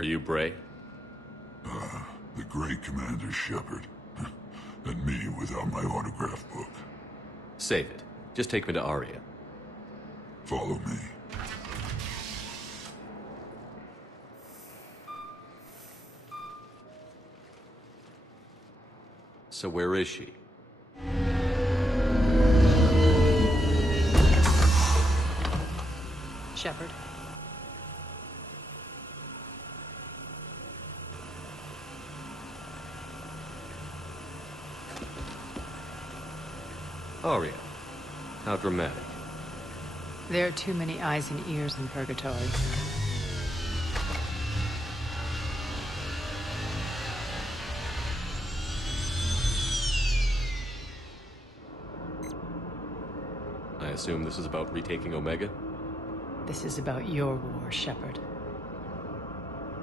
Are you Bray? The great Commander Shepard. And me without my autograph book. Save it. Just take me to Aria. Follow me. So where is she? Shepard. Aria. How dramatic. There are too many eyes and ears in Purgatory. I assume this is about retaking Omega? This is about your war, Shepard.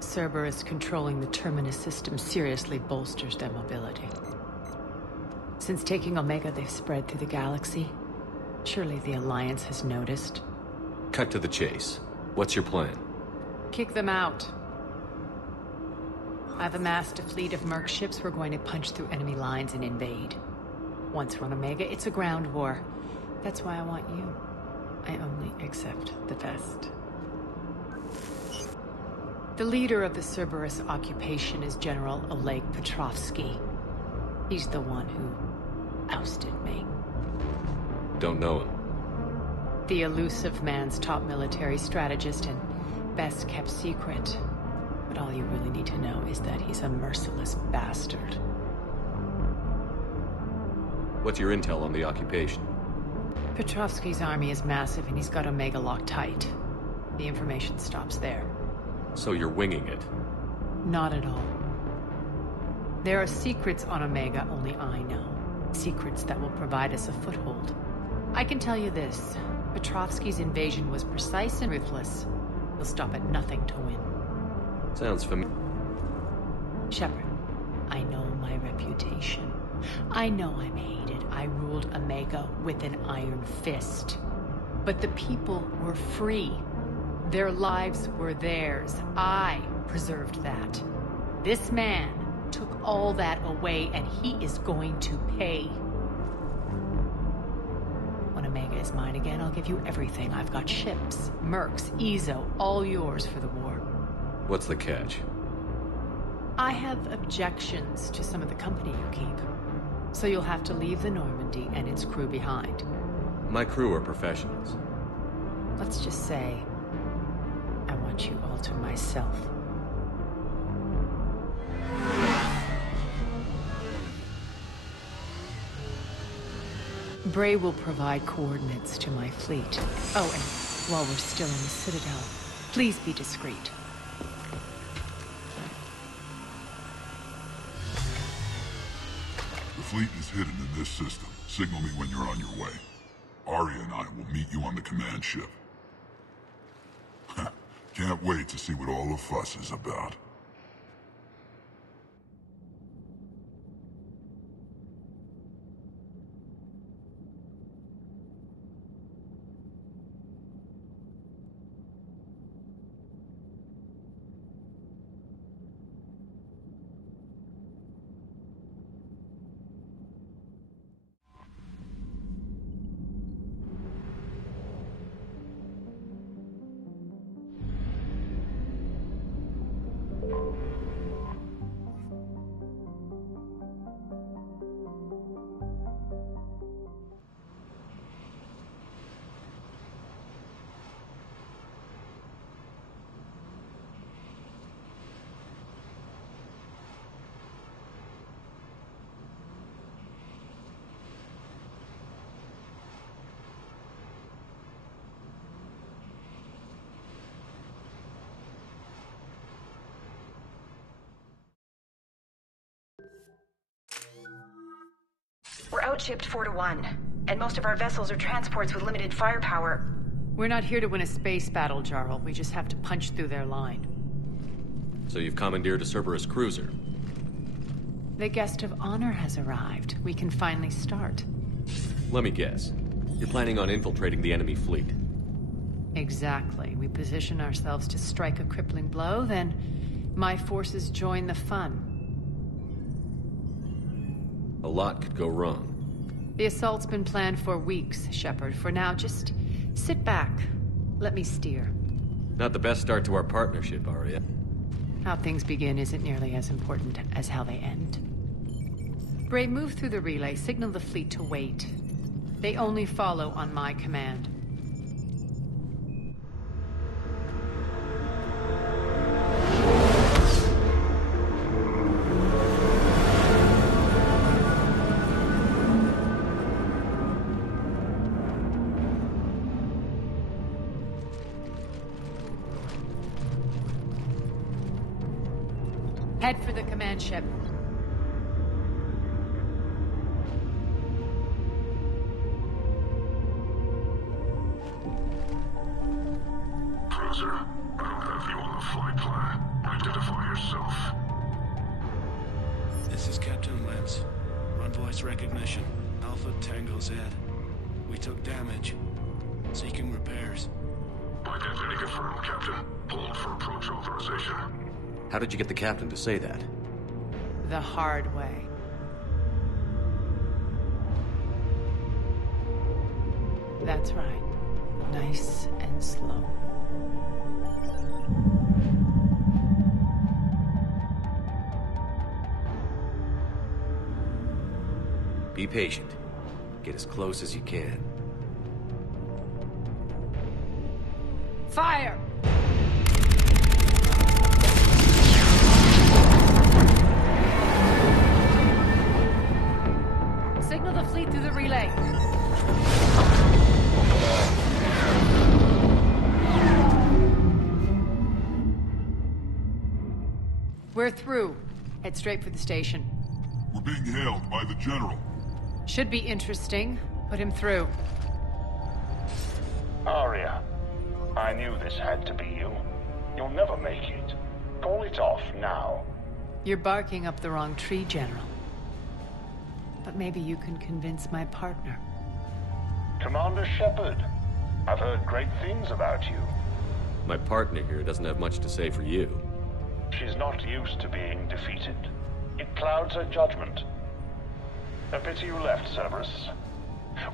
Cerberus controlling the Terminus system seriously bolsters their mobility. Since taking Omega, they've spread through the galaxy. Surely the Alliance has noticed. Cut to the chase. What's your plan? Kick them out. I've amassed a fleet of merc ships. We're going to punch through enemy lines and invade. Once we're on Omega, it's a ground war. That's why I want you. I only accept the best. The leader of the Cerberus occupation is General Oleg Petrovsky. He's the one who ousted me. Don't know him. The elusive man's top military strategist and best kept secret. But all you really need to know is that he's a merciless bastard. What's your intel on the occupation? Petrovsky's army is massive and he's got Omega locked tight. The information stops there. So you're winging it? Not at all. There are secrets on Omega only I know. Secrets that will provide us a foothold. I can tell you this. Petrovsky's invasion was precise and ruthless. He'll stop at nothing to win. Sounds familiar. Shepard, I know my reputation. I know I'm hated. I ruled Omega with an iron fist. But the people were free. Their lives were theirs. I preserved that. This man took all that away, and he is going to pay. When Omega is mine again, I'll give you everything. I've got ships, mercs, Ezo, all yours for the war. What's the catch? I have objections to some of the company you keep. So you'll have to leave the Normandy and its crew behind. My crew are professionals. Let's just say, I want you all to myself. Bray will provide coordinates to my fleet. Oh, and while we're still in the Citadel, please be discreet. The fleet is hidden in this system. Signal me when you're on your way. Aria and I will meet you on the command ship. Can't wait to see what all the fuss is about. We're outshipped 4-1, and most of our vessels are transports with limited firepower. We're not here to win a space battle, Jarl. We just have to punch through their line. So you've commandeered a Cerberus cruiser? The guest of honor has arrived. We can finally start. Let me guess. You're planning on infiltrating the enemy fleet? Exactly. We position ourselves to strike a crippling blow, then My forces join the fun. A lot could go wrong. The assault's been planned for weeks, Shepard. For now, just sit back. Let me steer. Not the best start to our partnership, Arya. How things begin isn't nearly as important as how they end. Bray, move through the relay. Signal the fleet to wait. They only follow on my command. Head for the command ship. Cruiser, I don't have you on the flight plan. Identify yourself. This is Captain Lentz. Run voice recognition. Alpha Tango Z. We took damage. Seeking repairs. Identity confirmed, Captain. Hold for approach authorization. How did you get the captain to say that? The hard way. That's right. Nice and slow. Be patient. Get as close as you can. Fire! Signal the fleet through the relay. We're through. Head straight for the station. We're being hailed by the General. Should be interesting. Put him through. Arya, I knew this had to be you. You'll never make it. Call it off now. You're barking up the wrong tree, General. But maybe you can convince my partner. Commander Shepard, I've heard great things about you. My partner here doesn't have much to say for you. She's not used to being defeated. It clouds her judgment. A pity you left, Cerberus.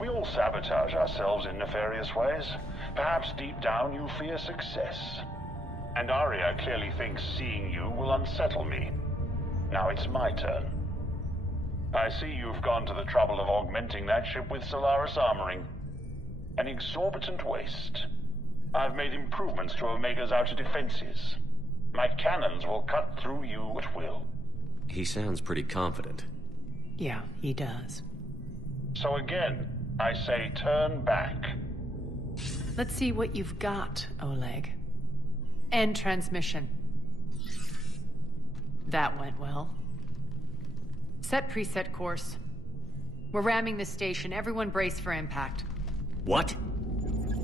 We all sabotage ourselves in nefarious ways. Perhaps deep down you fear success. And Arya clearly thinks seeing you will unsettle me. Now it's my turn. I see you've gone to the trouble of augmenting that ship with Solaris armoring. An exorbitant waste. I've made improvements to Omega's outer defenses. My cannons will cut through you at will. He sounds pretty confident. Yeah, he does. So again, I say turn back. Let's see what you've got, Oleg. End transmission. That went well. Set preset course. We're ramming the station. Everyone brace for impact. What?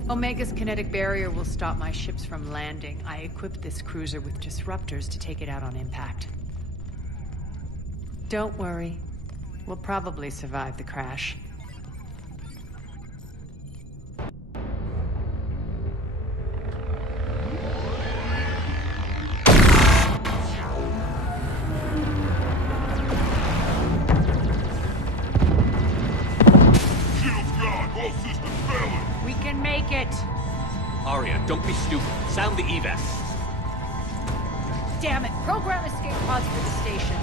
Omega's kinetic barrier will stop my ships from landing. I equipped this cruiser with disruptors to take it out on impact. Don't worry. We'll probably survive the crash. Arya, don't be stupid. Sound the evac. Damn it! Program escape pods for the station.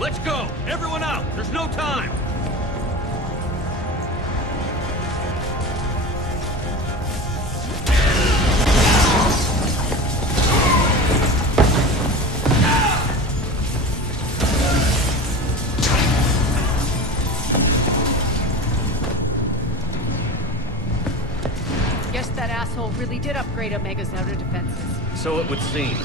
Let's go! Everyone out! There's no time! Guess that asshole really did upgrade Omega's outer defenses. So it would seem.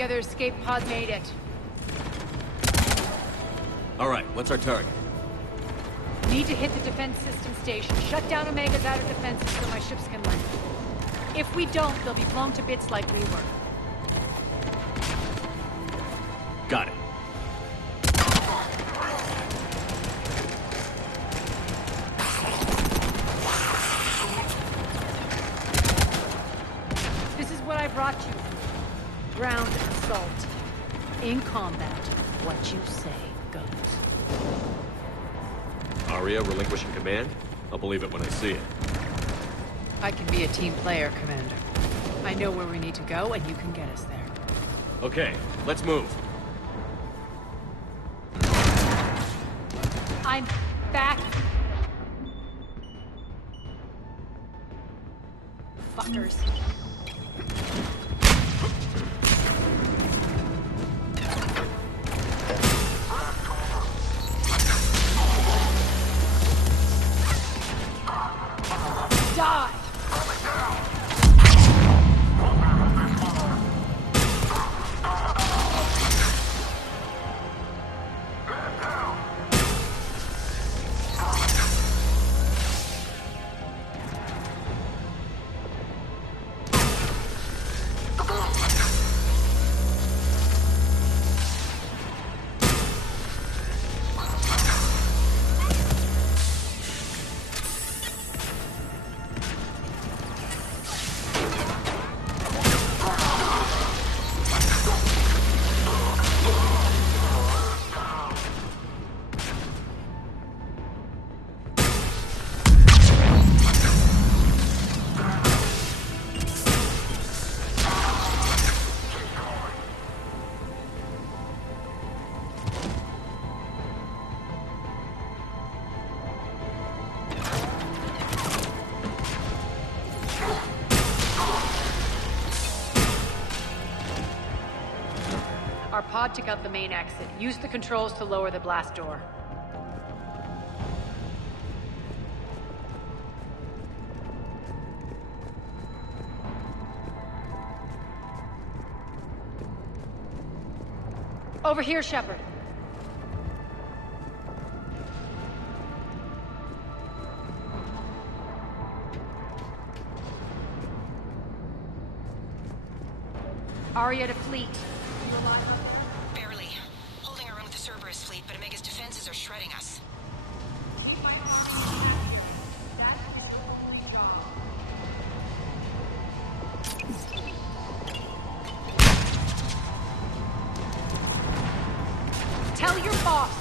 the other escape pod made it. Alright, what's our target? Need to hit the defense system station. Shut down Omega's outer defenses so my ships can land. If we don't, they'll be blown to bits like we were. Got it. This is what I brought you. Ground assault. In combat, what you say goes. Aria relinquishing command? I'll believe it when I see it. I can be a team player, Commander. I know where we need to go, and you can get us there. Okay, let's move. I'm back. Fuckers. Die! Our pod took out the main exit. Use the controls to lower the blast door. Over here, Shepard. Aria to fleet. You alive? Barely. Holding our own with the Cerberus fleet, but Omega's defenses are shredding us. Keep my arms back here. That is the only job. Tell your boss.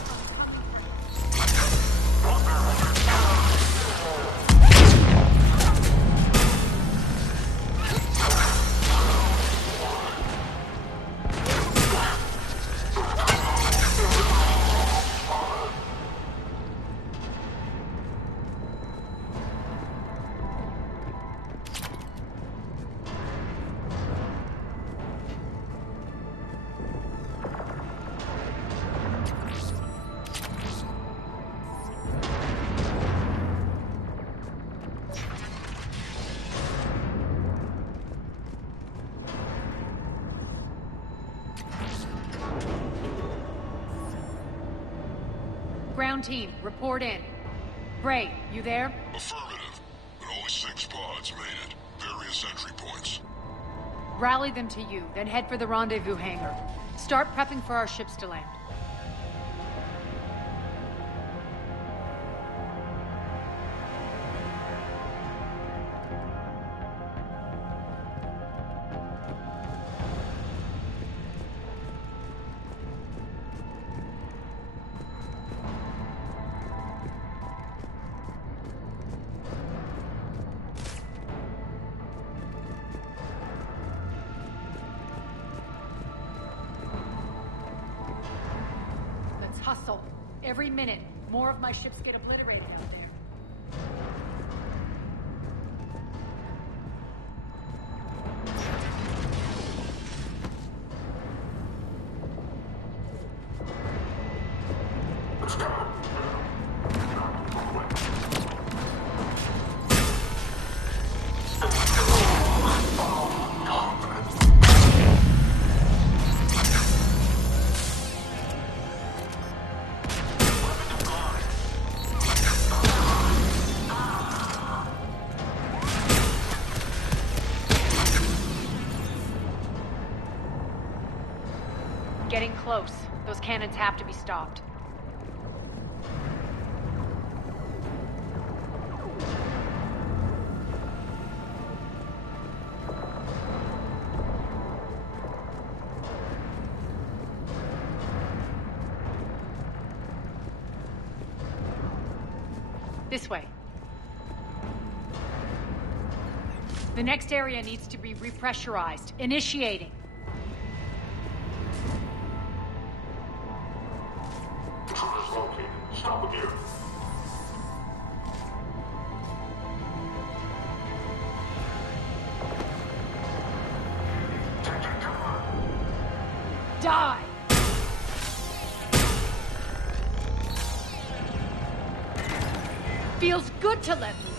Ground team, report in. Bray, you there? Affirmative. But only 6 pods made it. Various entry points. Rally them to you, then head for the rendezvous hangar. Start prepping for our ships to land. Hustle. Every minute, more of my ships get obliterated out there. close. Those cannons have to be stopped. This way. The next area needs to be repressurized. Initiating. Controllers located. Stop again. Die! Feels good to let loose.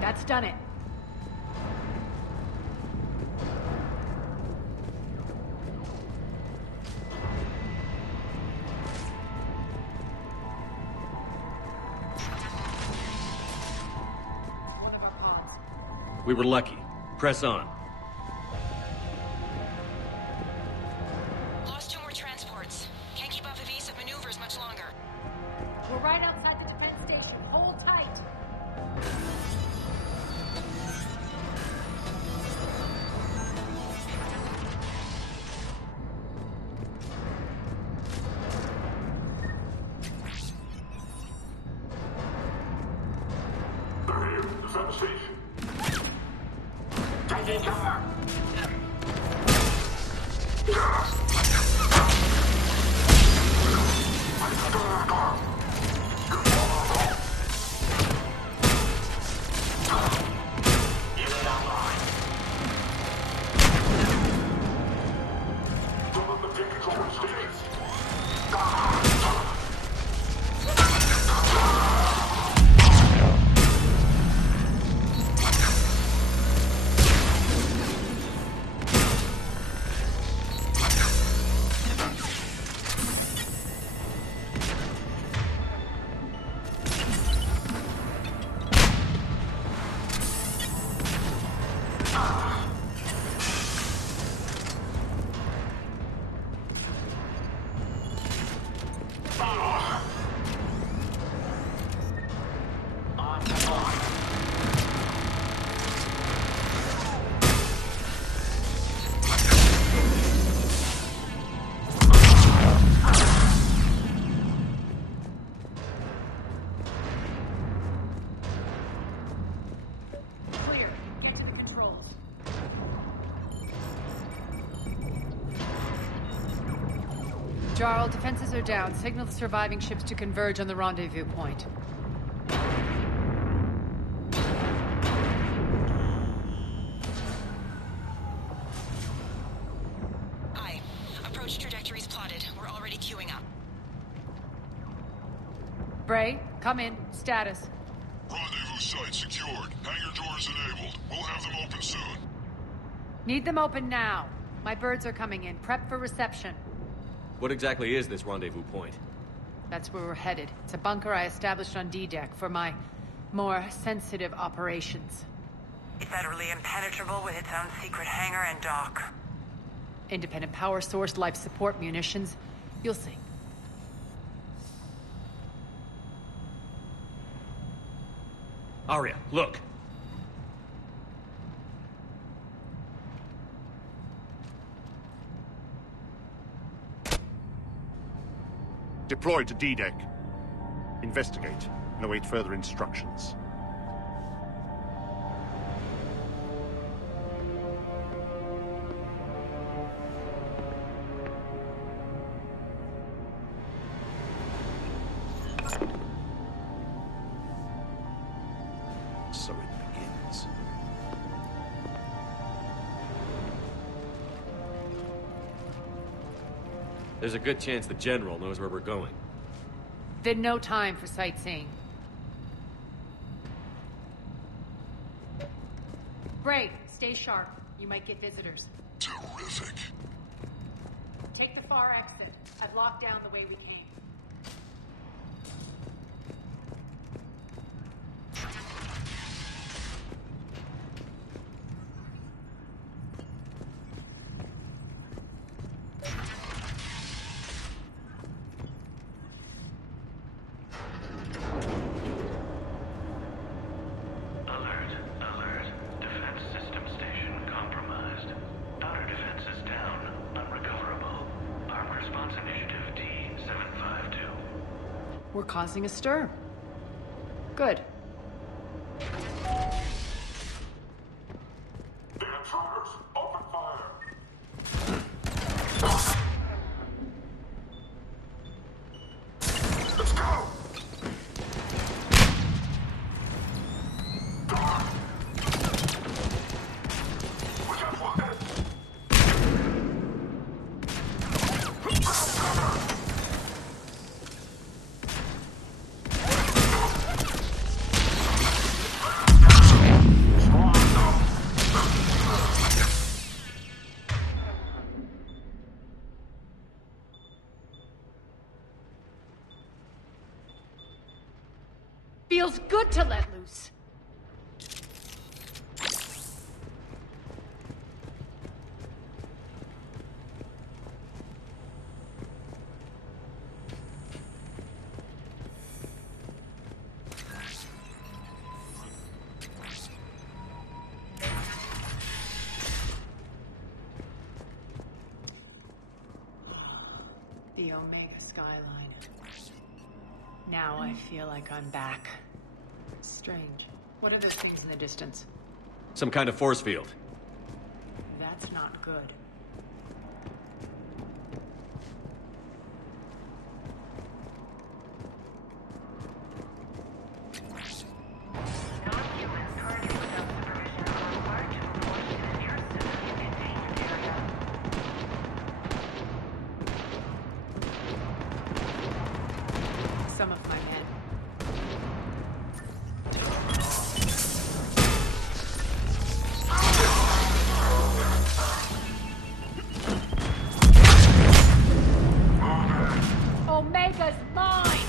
That's done it. One of our pods. We were lucky. Press on. Lost 2 more transports. Can't keep up evasive maneuvers much longer. We're right outside the defense station. Hold tight. They're here. Defense station. Taking cover! Unit online. Don't let them take control of the station. Clear. Get to the controls. Jarl, defenses are down. Signal the surviving ships to converge on the rendezvous point. Aye. Approach trajectories plotted. We're already queuing up. Bray, come in. Status. Rendezvous site secured. Hangar doors enabled. We'll have them open soon. Need them open now. My birds are coming in. Prep for reception. What exactly is this rendezvous point? That's where we're headed. It's a bunker I established on D-Deck for my more sensitive operations. It's utterly impenetrable with its own secret hangar and dock. Independent power source, life support, munitions. You'll see. Arya, look! Deploy to D-Deck. Investigate and await further instructions. So it begins. There's a good chance the General knows where we're going. Then no time for sightseeing. Bray, stay sharp. You might get visitors. Terrific. Take the far exit. I've locked down the way we came. We're causing a stir. Good. The intruders! Open fire! Let's go! We got one hit! Feels good to let loose. The Omega skyline. Now I feel like I'm back. Strange. What are those things in the distance? Some kind of force field. That's not good. Non-humans currently without supervision are required to report to the nearest civilian containment area. Some of my men. Omega's mine!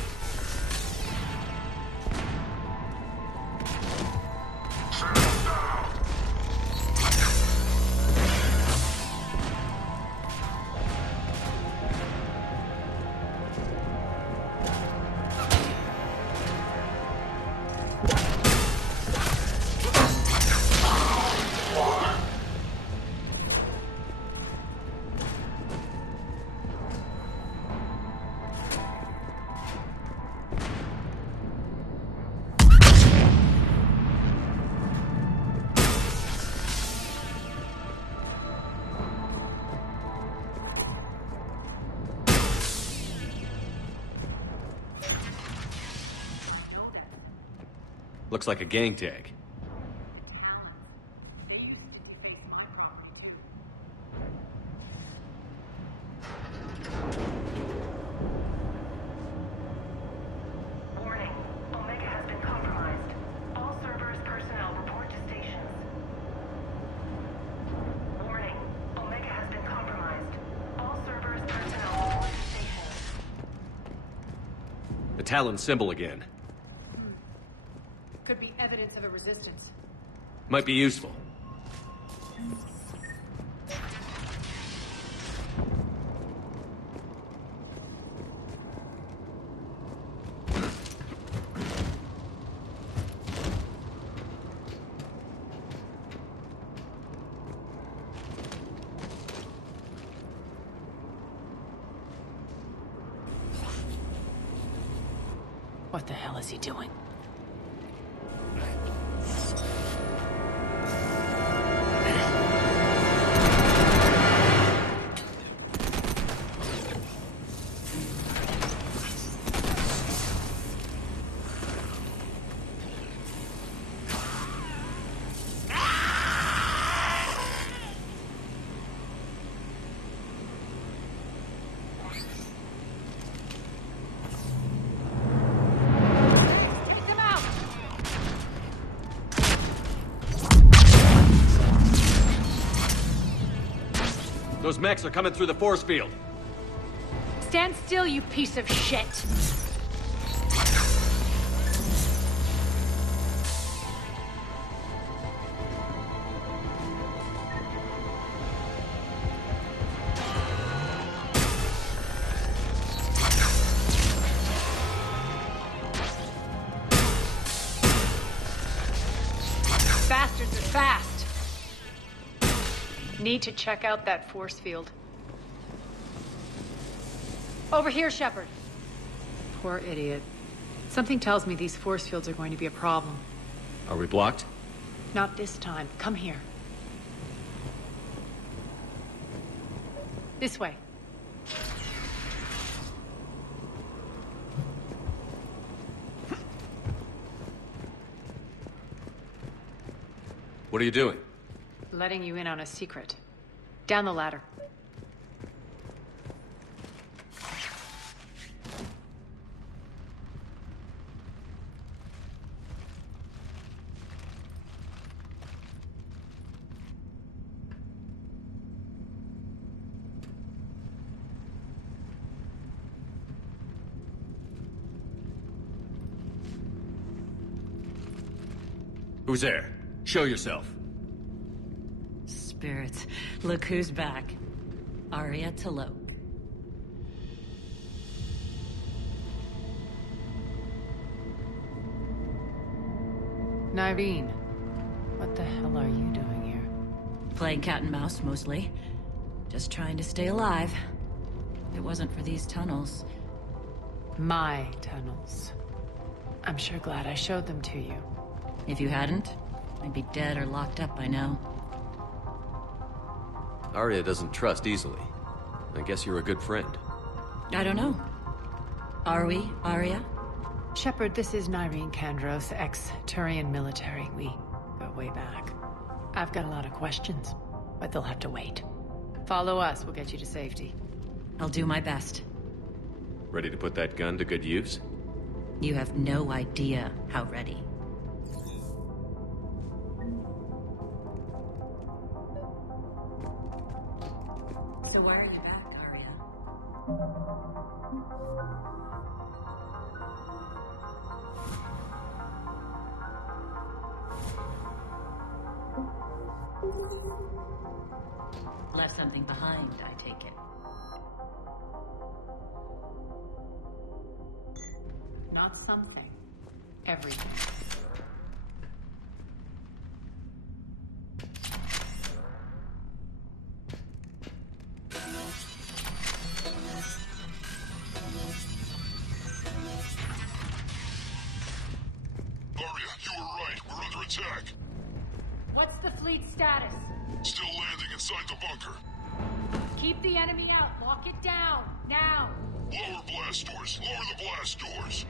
Looks like a gang tag. Warning. Omega has been compromised. All Cerberus personnel report to stations. Warning. Omega has been compromised. All Cerberus personnel report to stations. The Talon symbol again. Could be evidence of a resistance. Might be useful. What the hell is he doing? Those mechs are coming through the force field. Stand still, you piece of shit! Bastards are fast. Need to check out that force field. Over here, Shepard. Poor idiot. Something tells me these force fields are going to be a problem. Are we blocked? Not this time. Come here. This way. What are you doing? Letting you in on a secret. Down the ladder. Who's there? Show yourself. Spirits. Look who's back. Aria Talope. Nyreen, what the hell are you doing here? Playing cat and mouse, mostly. Just trying to stay alive. If it wasn't for these tunnels. My tunnels. I'm sure glad I showed them to you. If you hadn't, I'd be dead or locked up by now. Arya doesn't trust easily. I guess you're a good friend. I don't know. Are we, Aria? Shepard, this is Nyreen Kandros, ex-Turian military. We go way back. I've got a lot of questions, but they'll have to wait. Follow us, we'll get you to safety. I'll do my best. Ready to put that gun to good use? You have no idea how ready. So why are you back, Aria? Left something behind, I take it. Not something. Everything. Arya, you were right. We're under attack. What's the fleet status? Still landing inside the bunker. Keep the enemy out. Lock it down. Now. Lower blast doors. Lower the blast doors.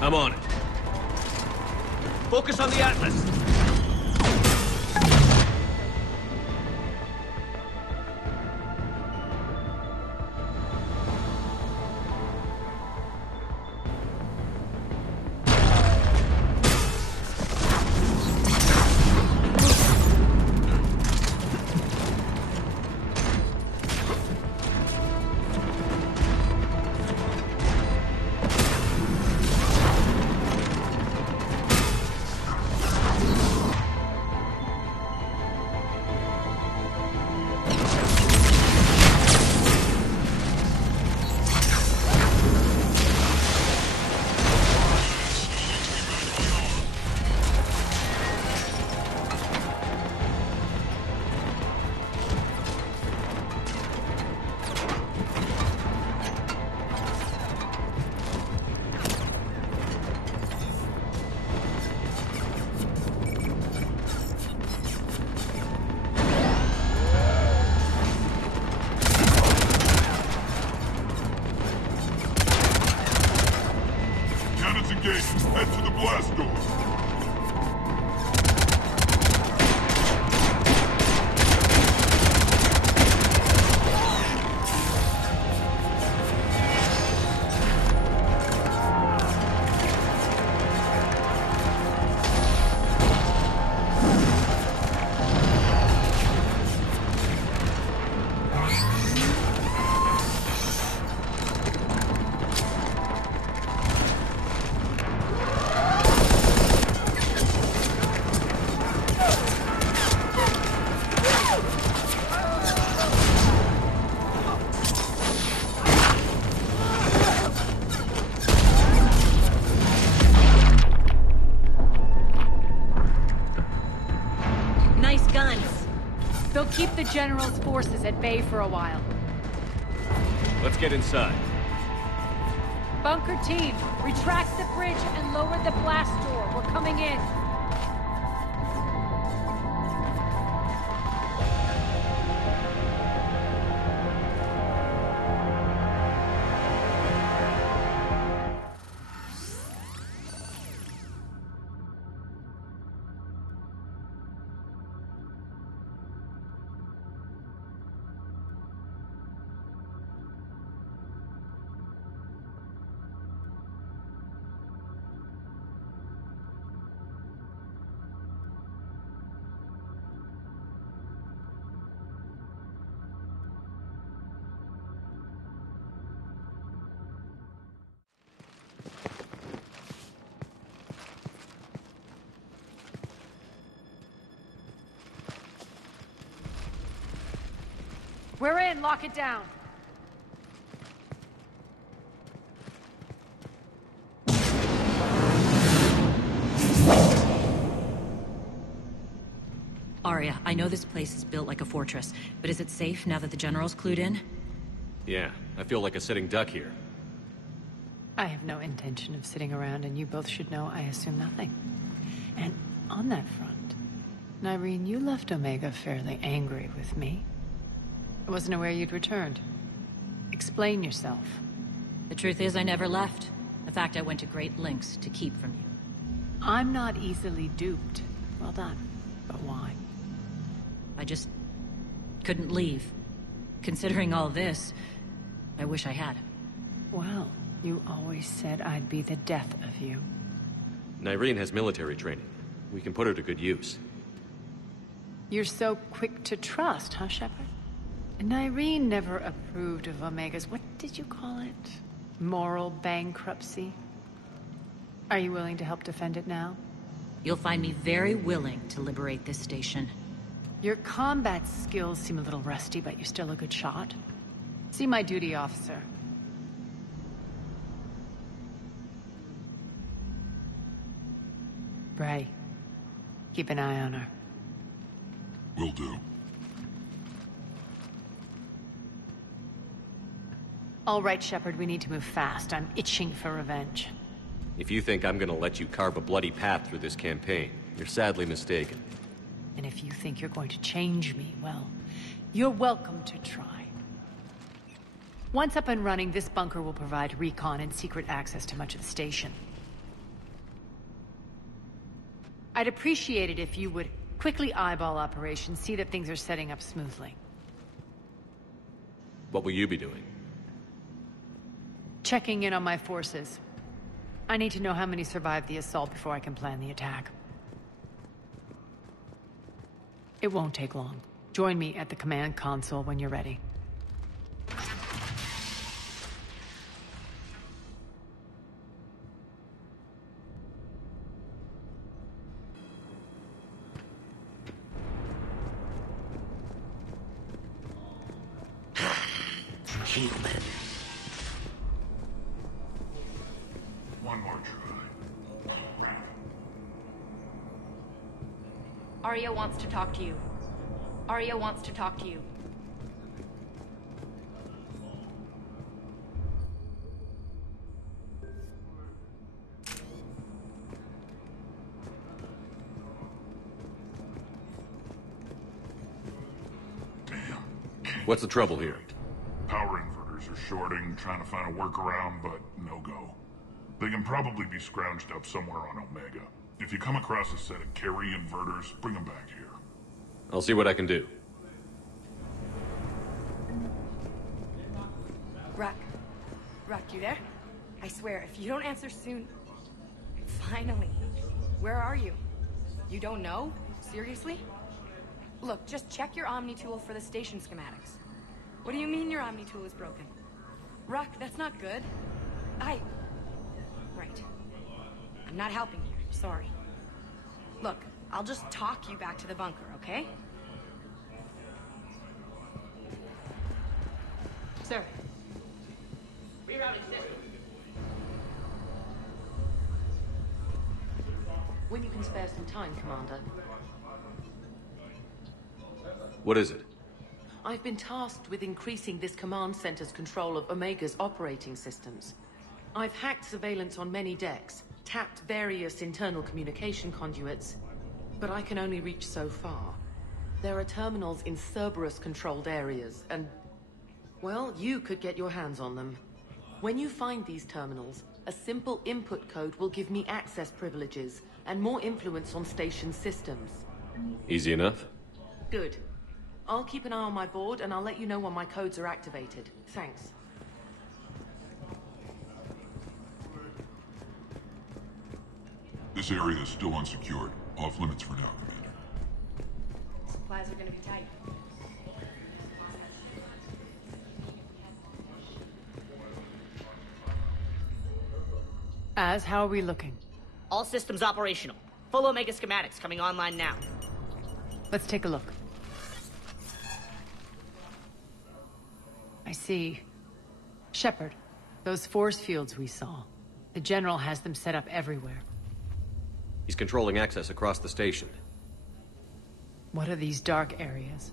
I'm on it. Focus on the Atlas! Head to the blast door. They'll keep the General's forces at bay for a while. Let's get inside. Bunker team, retract the bridge and lower the blast door. We're coming in. We're in, lock it down. Arya, I know this place is built like a fortress, but is it safe now that the General's clued in? Yeah, I feel like a sitting duck here. I have no intention of sitting around, and you both should know I assume nothing. And on that front, Nyreen, you left Omega fairly angry with me. I wasn't aware you'd returned. Explain yourself. The truth is, I never left. In fact, I went to great lengths to keep from you. I'm not easily duped. Well done. But why? I just couldn't leave. Considering all this, I wish I had. Well, you always said I'd be the death of you. Nyreen has military training. We can put her to good use. You're so quick to trust, huh, Shepard? Nyreen never approved of Omega's, what did you call it? Moral bankruptcy? Are you willing to help defend it now? You'll find me very willing to liberate this station. Your combat skills seem a little rusty, but you're still a good shot. See my duty officer. Bray, keep an eye on her. Will do. All right, Shepard, we need to move fast. I'm itching for revenge. If you think I'm gonna let you carve a bloody path through this campaign, you're sadly mistaken. And if you think you're going to change me, well, you're welcome to try. Once up and running, this bunker will provide recon and secret access to much of the station. I'd appreciate it if you would quickly eyeball operations, see that things are setting up smoothly. What will you be doing? Checking in on my forces. I need to know how many survived the assault before I can plan the attack. It won't take long. Join me at the command console when you're ready. Human. One more try. Arya wants to talk to you. Arya wants to talk to you. What's the trouble here? Power inverters are shorting, trying to find a workaround, but no go. They can probably be scrounged up somewhere on Omega. If you come across a set of carry inverters, bring them back here. I'll see what I can do. Ruck, you there? I swear, if you don't answer soon... Finally. Where are you? You don't know? Seriously? Look, just check your Omni tool for the station schematics. What do you mean your Omni tool is broken? Ruck, that's not good. Right. I'm not helping you. Sorry. Look, I'll just talk you back to the bunker, okay? Sir. Rerouting system. When you can spare some time, Commander. What is it? I've been tasked with increasing this command center's control of Omega's operating systems. I've hacked surveillance on many decks, tapped various internal communication conduits, but I can only reach so far. There are terminals in Cerberus-controlled areas, and... well, you could get your hands on them. When you find these terminals, a simple input code will give me access privileges and more influence on station systems. Easy enough? Good. I'll keep an eye on my board, and I'll let you know when my codes are activated. Thanks. This area is still unsecured. Off limits for now, Commander. Supplies are gonna be tight. How are we looking? All systems operational. Full Omega schematics coming online now. Let's take a look. I see. Shepard, those force fields we saw. The General has them set up everywhere. He's controlling access across the station. What are these dark areas?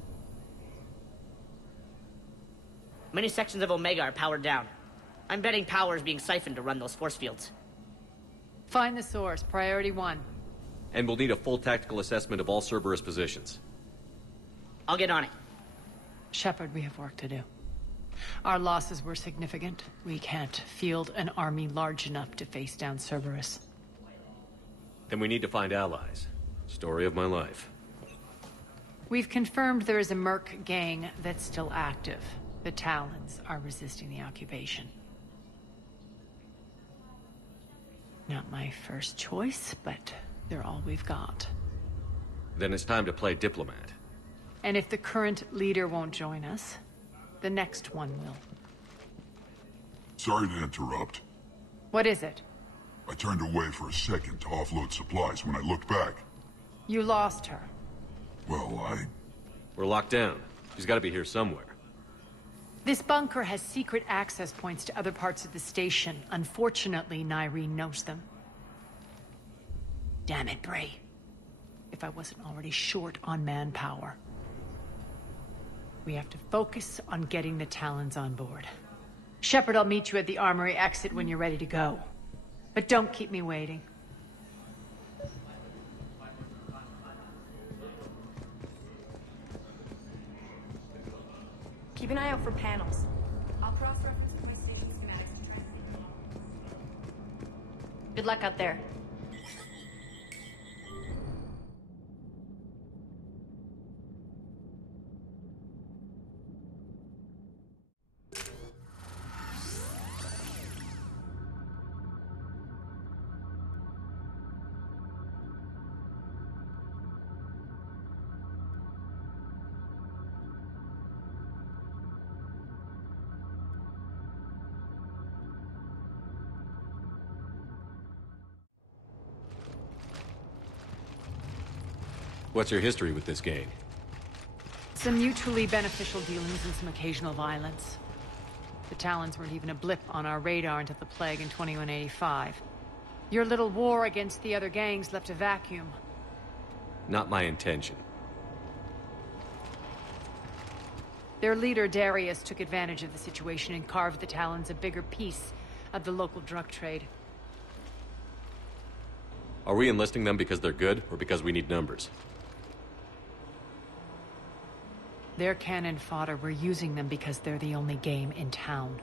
Many sections of Omega are powered down. I'm betting power is being siphoned to run those force fields. Find the source, priority 1. And we'll need a full tactical assessment of all Cerberus positions. I'll get on it. Shepard, we have work to do. Our losses were significant. We can't field an army large enough to face down Cerberus. Then we need to find allies. Story of my life. We've confirmed there is a Merc gang that's still active. The Talons are resisting the occupation. Not my first choice, but they're all we've got. Then it's time to play diplomat. And if the current leader won't join us, the next one will. Sorry to interrupt. What is it? I turned away for a second to offload supplies. When I looked back... You lost her. Well, We're locked down. She's got to be here somewhere. This bunker has secret access points to other parts of the station. Unfortunately, Nyreen knows them. Damn it, Bray. If I wasn't already short on manpower. We have to focus on getting the Talons on board. Shepard, I'll meet you at the armory exit when you're ready to go. But don't keep me waiting. Keep an eye out for panels. I'll cross-reference the police station schematics to try and... Good luck out there. What's your history with this gang? Some mutually beneficial dealings and some occasional violence. The Talons weren't even a blip on our radar until the plague in 2185. Your little war against the other gangs left a vacuum. Not my intention. Their leader, Darius, took advantage of the situation and carved the Talons a bigger piece of the local drug trade. Are we enlisting them because they're good, or because we need numbers? They're cannon fodder. We're using them because they're the only game in town.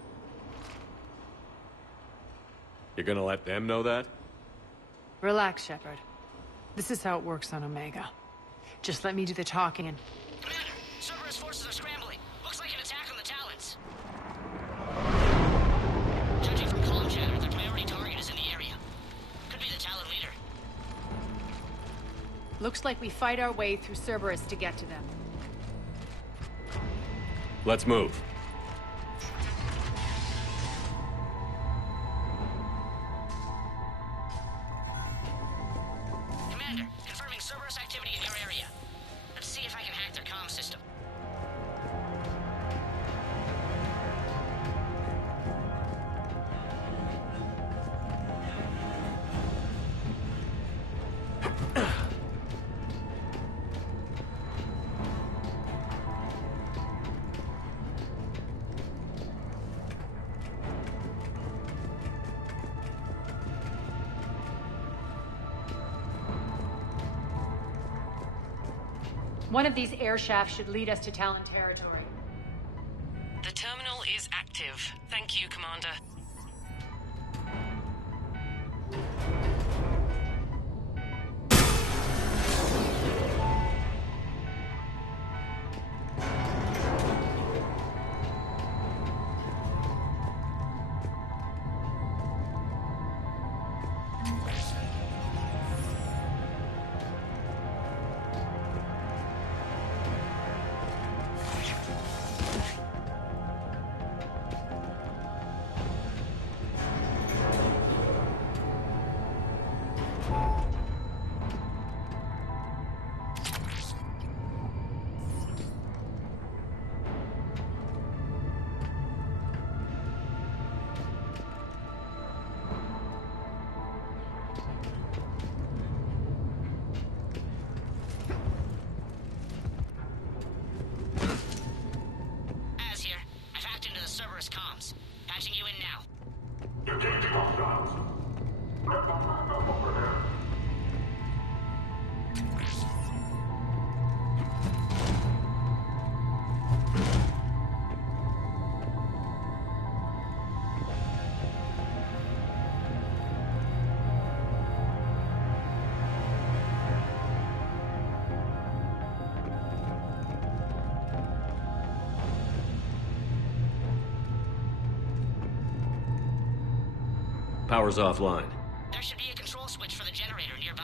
You're gonna let them know that? Relax, Shepard. This is how it works on Omega. Just let me do the talking and... Commander, Cerberus forces are scrambling. Looks like an attack on the Talons. Judging from comm chatter, their priority target is in the area. Could be the Talon leader. Looks like we fight our way through Cerberus to get to them. Let's move. Commander, confirming Cerberus activity in your area. Let's see if I can hack their comm system. One of these air shafts should lead us to Talon territory. The terminal is active. Thank you, Commander. Comms. Patching you in now. Engaging hostiles. Let them map up over there. Power's offline. There should be a control switch for the generator nearby.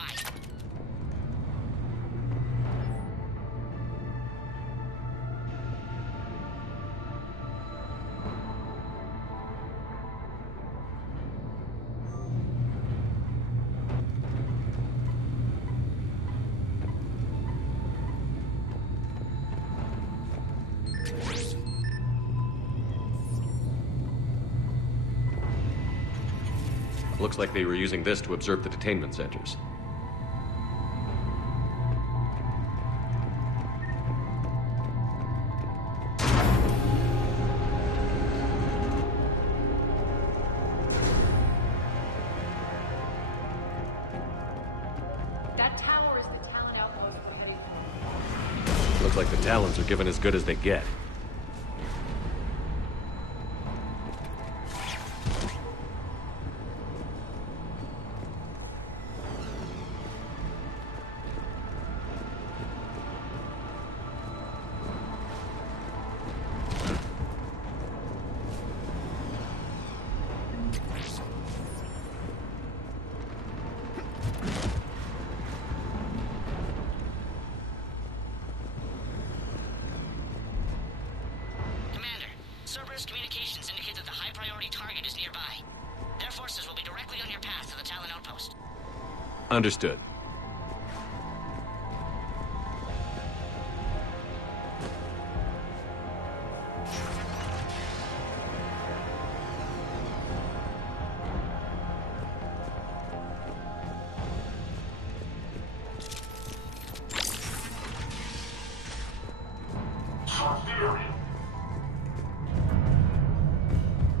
Looks like they were using this to observe the detainment centers. That tower is the Talon outpost for heavy. Looks like the Talons are given as good as they get. Cerberus communications indicate that the high-priority target is nearby. Their forces will be directly on your path to the Talon outpost. Understood.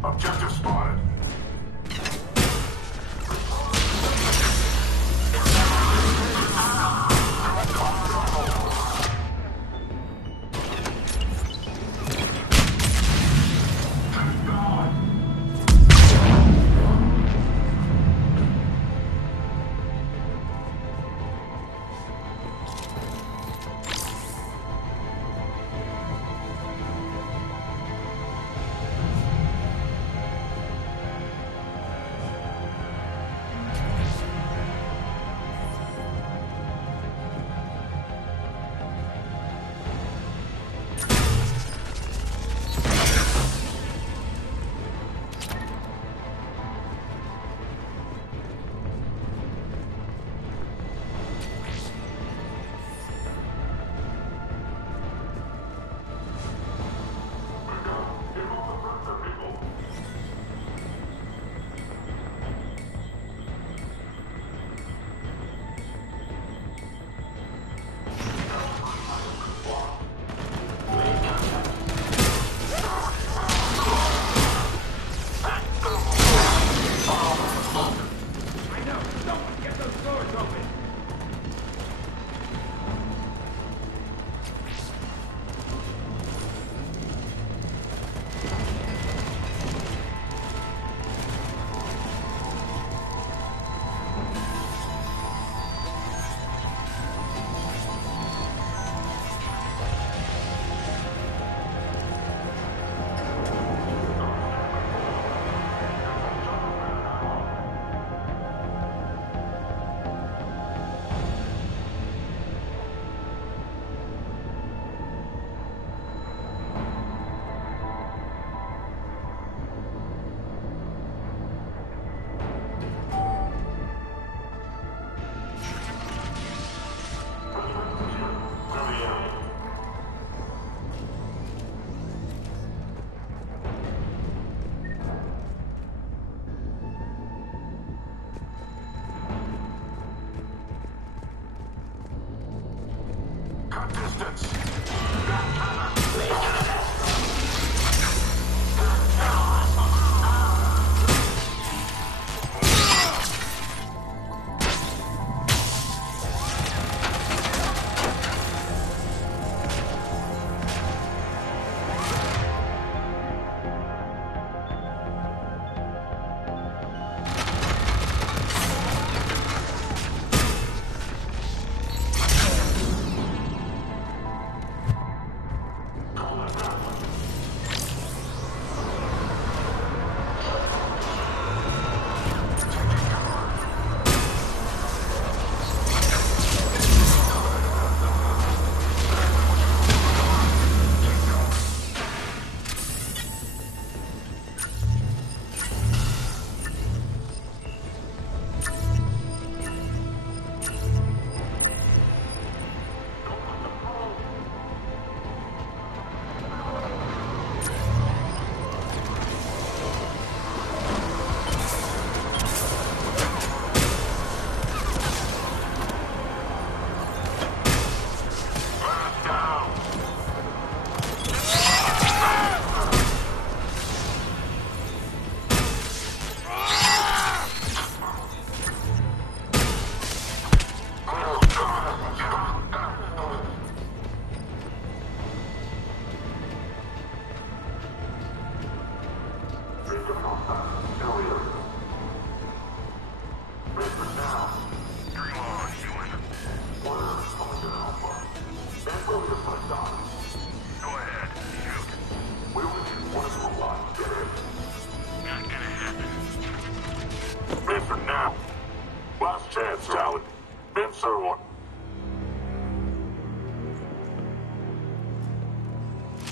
Objective spotted.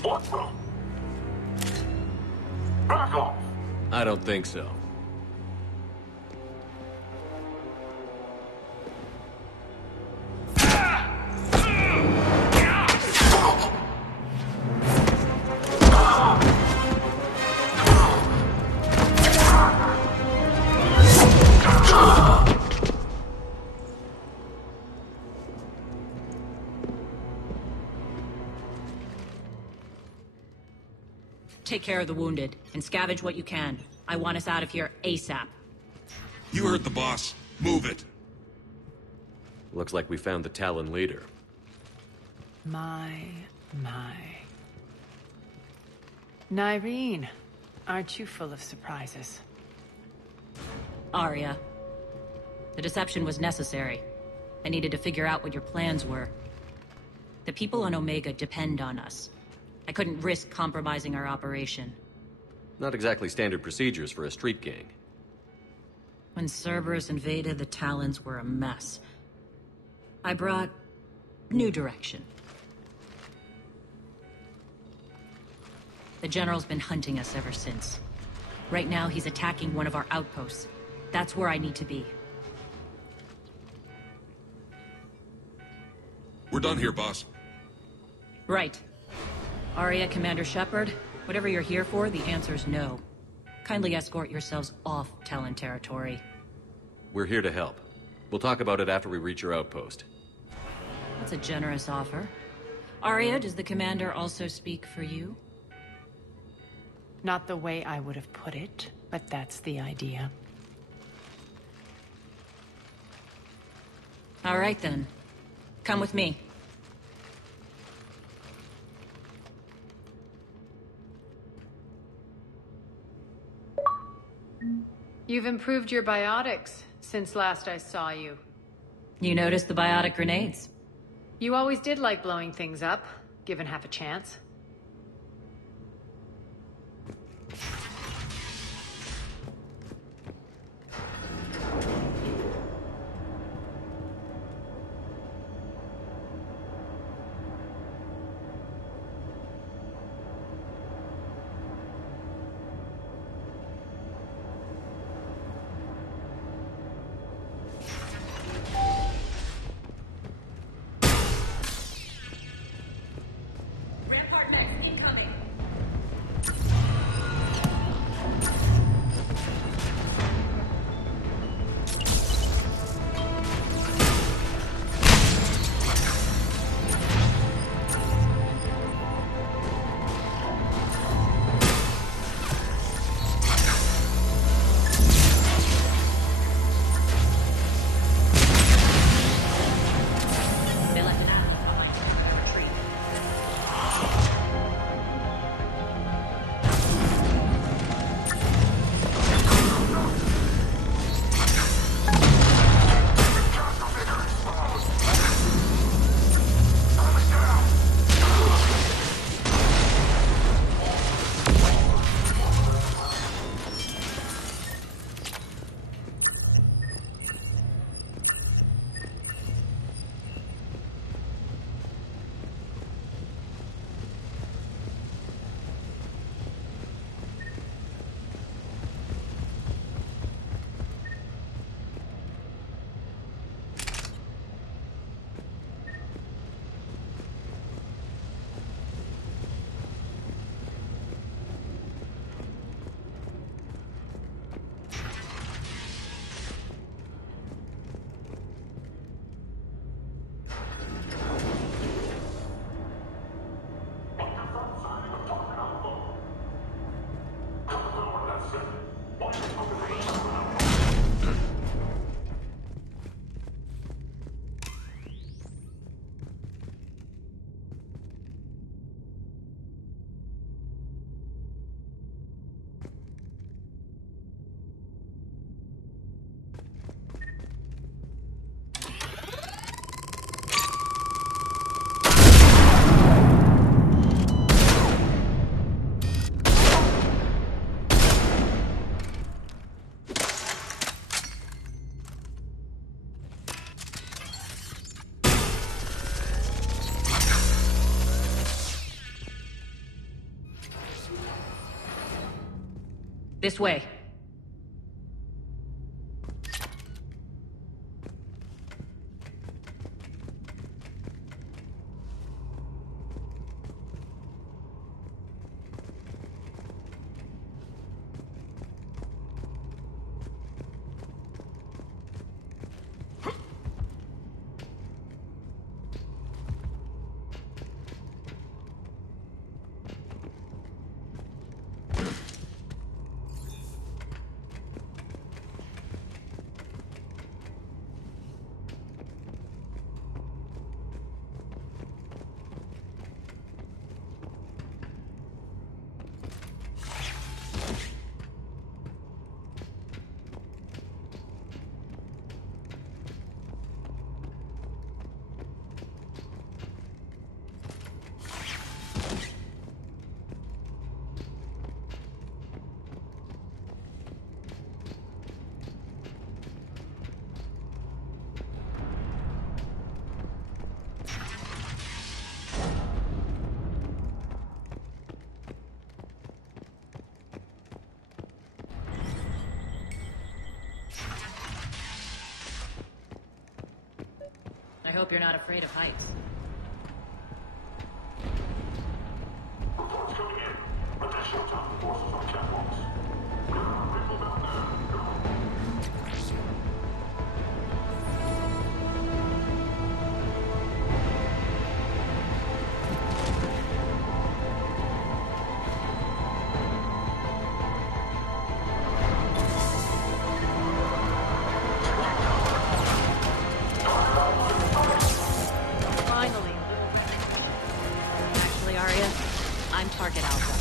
What the? Back off! I don't think so. Take care of the wounded, and scavenge what you can. I want us out of here ASAP. You heard the boss. Move it. Looks like we found the Talon leader. My. Nyreen, aren't you full of surprises? Arya. The deception was necessary. I needed to figure out what your plans were. The people on Omega depend on us. I couldn't risk compromising our operation. Not exactly standard procedures for a street gang. When Cerberus invaded, the Talons were a mess. I brought new direction. The General's been hunting us ever since. Right now, he's attacking one of our outposts. That's where I need to be. We're done here, boss. Right. Arya, Commander Shepard, whatever you're here for, the answer's no. Kindly escort yourselves off Talon territory. We're here to help. We'll talk about it after we reach your outpost. That's a generous offer. Arya, does the Commander also speak for you? Not the way I would have put it, but that's the idea. All right, then. Come with me. You've improved your biotics since last I saw you. You noticed the biotic grenades? You always did like blowing things up, given half a chance. This way. hope you're not afraid of heights. Reports coming in. Additional task forces on catwalks. There are people down there. Go. Finally. Actually, Arya, I'm target alpha.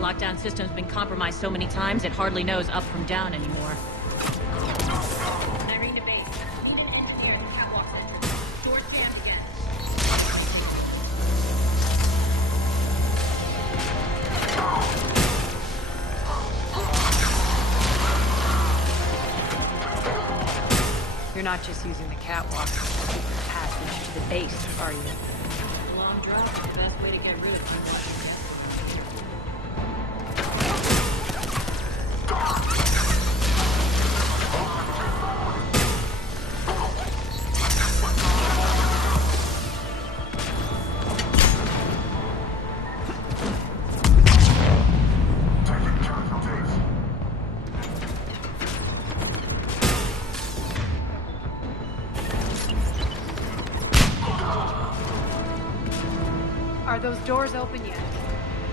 Lockdown system's been compromised so many times, it hardly knows up from down anymore. Irene to base. Unit engineer, catwalk entrance. Doors jammed again. You're not just using the catwalk as a secret passage to the base, are you? Long drop is the best way to get rid of people. Are those doors open yet?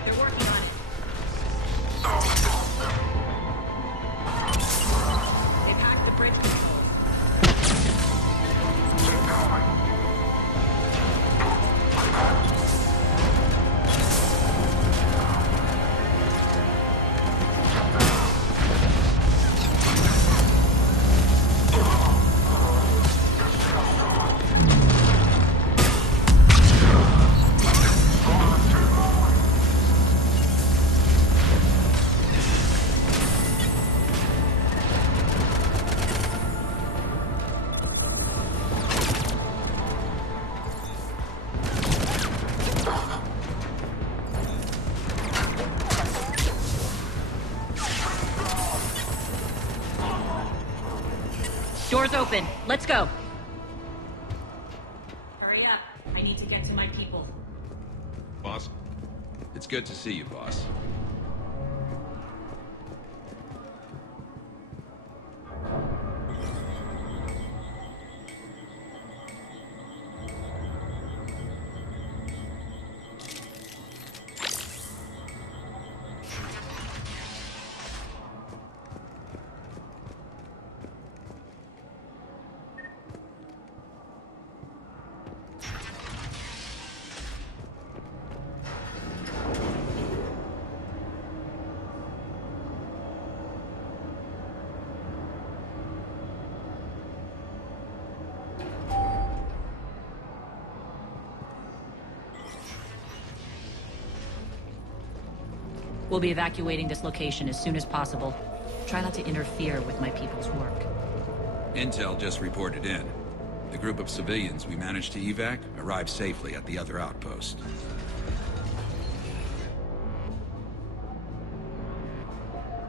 They're working on it. They've hacked the bridge control. Doors open. Let's go. Hurry up. I need to get to my people. Boss? It's good to see you, boss. We'll be evacuating this location as soon as possible. Try not to interfere with my people's work. Intel just reported in. The group of civilians we managed to evac arrived safely at the other outpost.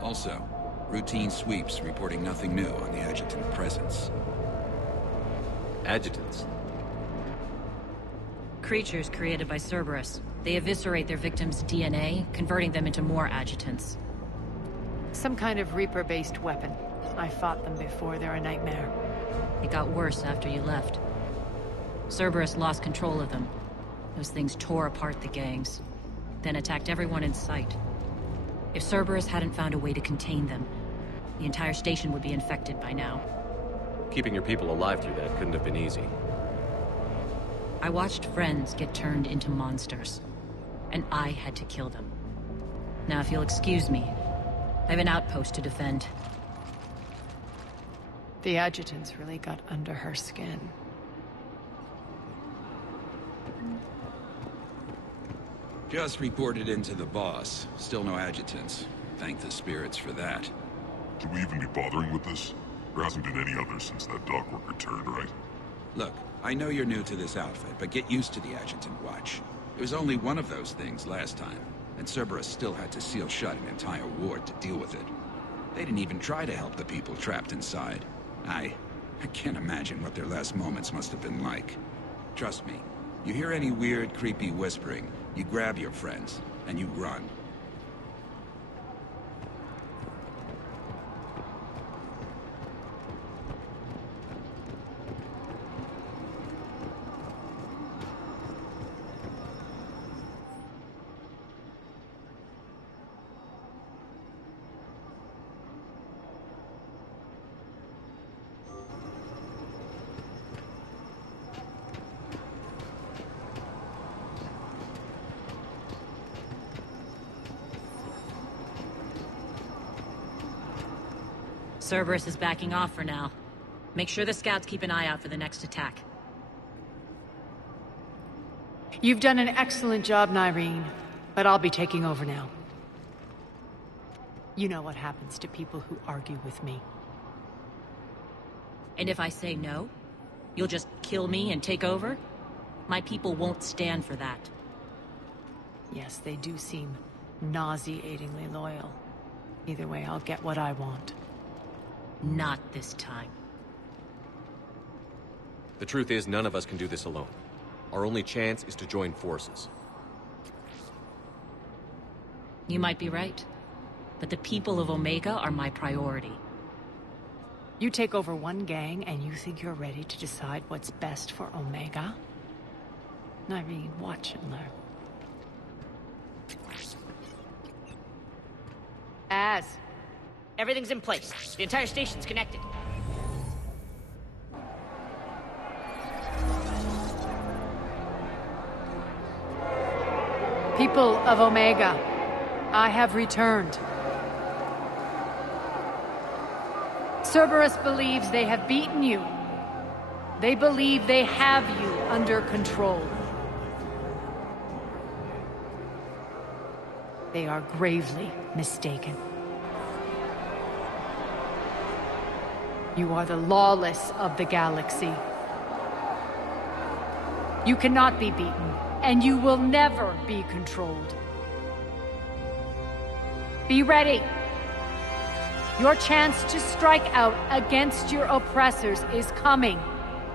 Also, routine sweeps reporting nothing new on the adjutant presence. Adjutants? Creatures created by Cerberus. They eviscerate their victims' DNA, converting them into more adjutants. Some kind of Reaper-based weapon. I fought them before, they're a nightmare. It got worse after you left. Cerberus lost control of them. Those things tore apart the gangs, then attacked everyone in sight. If Cerberus hadn't found a way to contain them, the entire station would be infected by now. Keeping your people alive through that couldn't have been easy. I watched friends get turned into monsters, and I had to kill them. Now, if you'll excuse me, I have an outpost to defend. The adjutants really got under her skin. Just reported into the boss. Still no adjutants. Thank the spirits for that. Should we even be bothering with this? There hasn't been any others since that dock worker turned, right? Look, I know you're new to this outfit, but get used to the adjutant watch. It was only one of those things last time, and Cerberus still had to seal shut an entire ward to deal with it. They didn't even try to help the people trapped inside. I can't imagine what their last moments must have been like. Trust me, you hear any weird, creepy whispering, you grab your friends, and you run. Cerberus is backing off for now. Make sure the scouts keep an eye out for the next attack. You've done an excellent job, Nyreen, but I'll be taking over now. You know what happens to people who argue with me. And if I say no, you'll just kill me and take over? My people won't stand for that. Yes, they do seem nauseatingly loyal. Either way, I'll get what I want. Not this time. The truth is, none of us can do this alone. Our only chance is to join forces. You might be right, but the people of Omega are my priority. You take over one gang and you think you're ready to decide what's best for Omega? Nyreen, watch and learn. Everything's in place. The entire station's connected. People of Omega, I have returned. Cerberus believes they have beaten you. They believe they have you under control. They are gravely mistaken. You are the lawless of the galaxy. You cannot be beaten, and you will never be controlled. Be ready. Your chance to strike out against your oppressors is coming.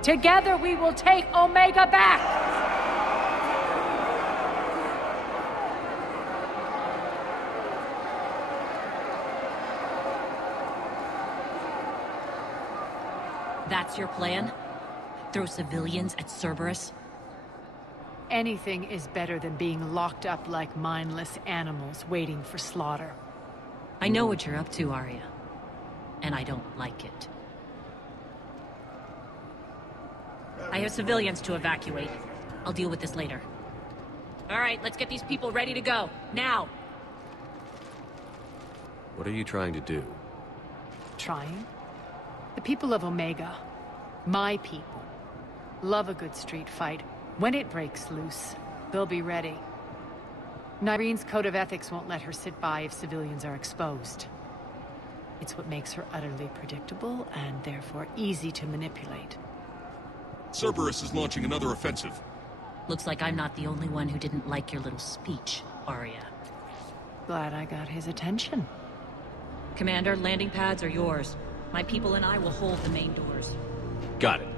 Together we will take Omega back! That's your plan? Throw civilians at Cerberus? Anything is better than being locked up like mindless animals waiting for slaughter. I know what you're up to, Arya. And I don't like it. I have civilians to evacuate. I'll deal with this later. All right, let's get these people ready to go. Now! What are you trying to do? Trying? The people of Omega, my people, love a good street fight. When it breaks loose, they'll be ready. Nyreen's code of ethics won't let her sit by if civilians are exposed. It's what makes her utterly predictable and therefore easy to manipulate. Cerberus is launching another offensive. Looks like I'm not the only one who didn't like your little speech, Arya. Glad I got his attention. Commander, landing pads are yours. My people and I will hold the main doors. Got it.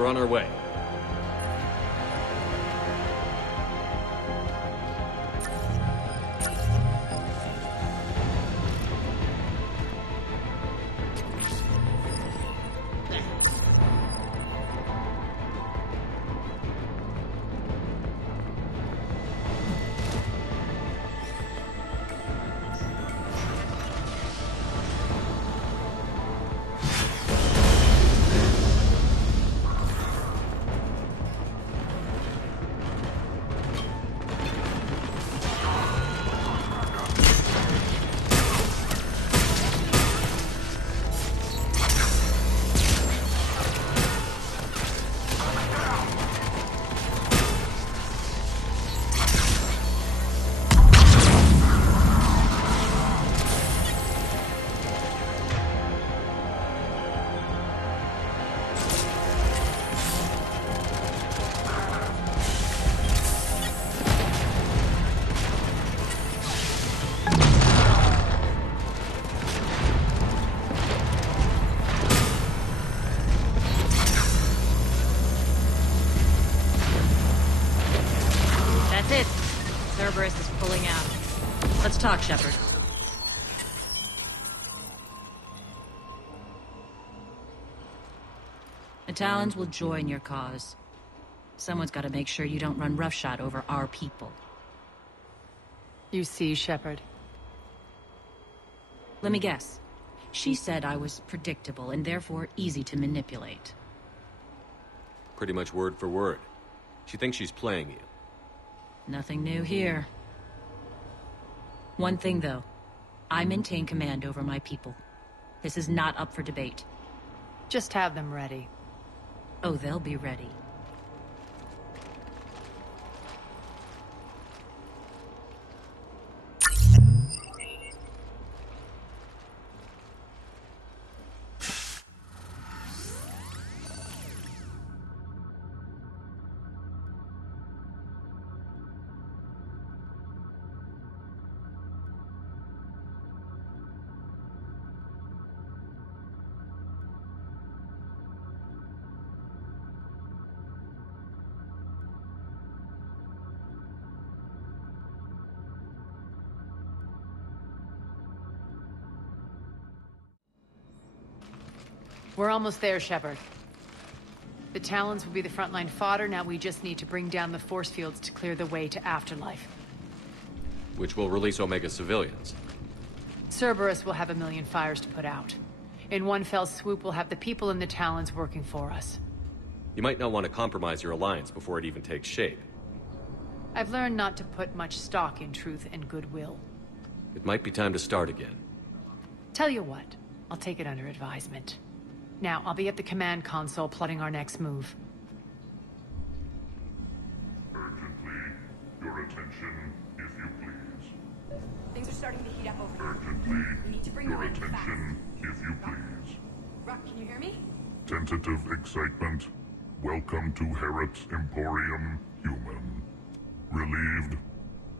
We're on our way. Cerberus is pulling out. Let's talk, Shepard. The Talons will join your cause. Someone's got to make sure you don't run roughshod over our people. You see, Shepard? Let me guess. She said I was predictable and therefore easy to manipulate. Pretty much word for word. She thinks she's playing you. Nothing new here. One thing, though. I maintain command over my people. This is not up for debate. Just have them ready. Oh, they'll be ready. We're almost there, Shepard. The Talons will be the frontline fodder, now we just need to bring down the force fields to clear the way to Afterlife. which will release Omega civilians. Cerberus will have 1 million fires to put out. In one fell swoop, we'll have the people in the Talons working for us. You might not want to compromise your alliance before it even takes shape. I've learned not to put much stock in truth and goodwill. It might be time to start again. Tell you what, I'll take it under advisement. Now, I'll be at the command console plotting our next move. Urgently, your attention, if you please. Things are starting to heat up over here. Urgently, We need to bring your them in attention, fast. if you please. Rock, can you hear me? Tentative excitement. Welcome to Herod's Emporium, human. Relieved.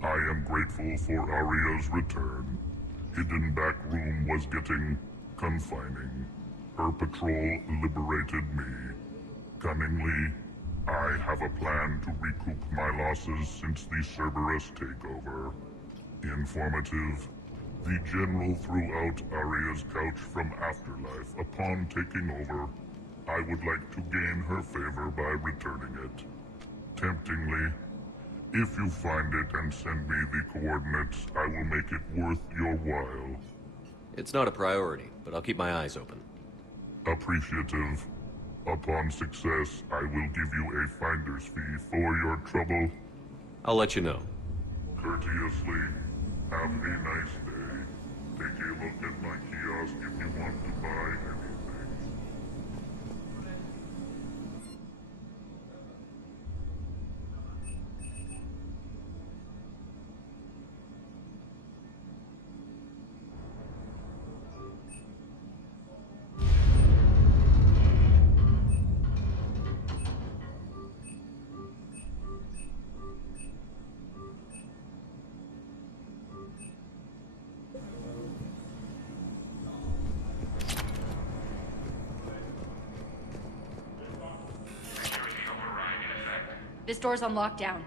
I am grateful for Aria's return. Hidden back room was getting confining. Her patrol liberated me. Cunningly, I have a plan to recoup my losses since the Cerberus takeover. Informative. The General threw out Aria's couch from Afterlife upon taking over. I would like to gain her favor by returning it. Temptingly, if you find it and send me the coordinates, I will make it worth your while. It's not a priority, but I'll keep my eyes open. Appreciative. Upon success, I will give you a finder's fee for your trouble. I'll let you know. Courteously, have a nice day. Take a look at my kiosk if you want to buy anything. This door's on lockdown.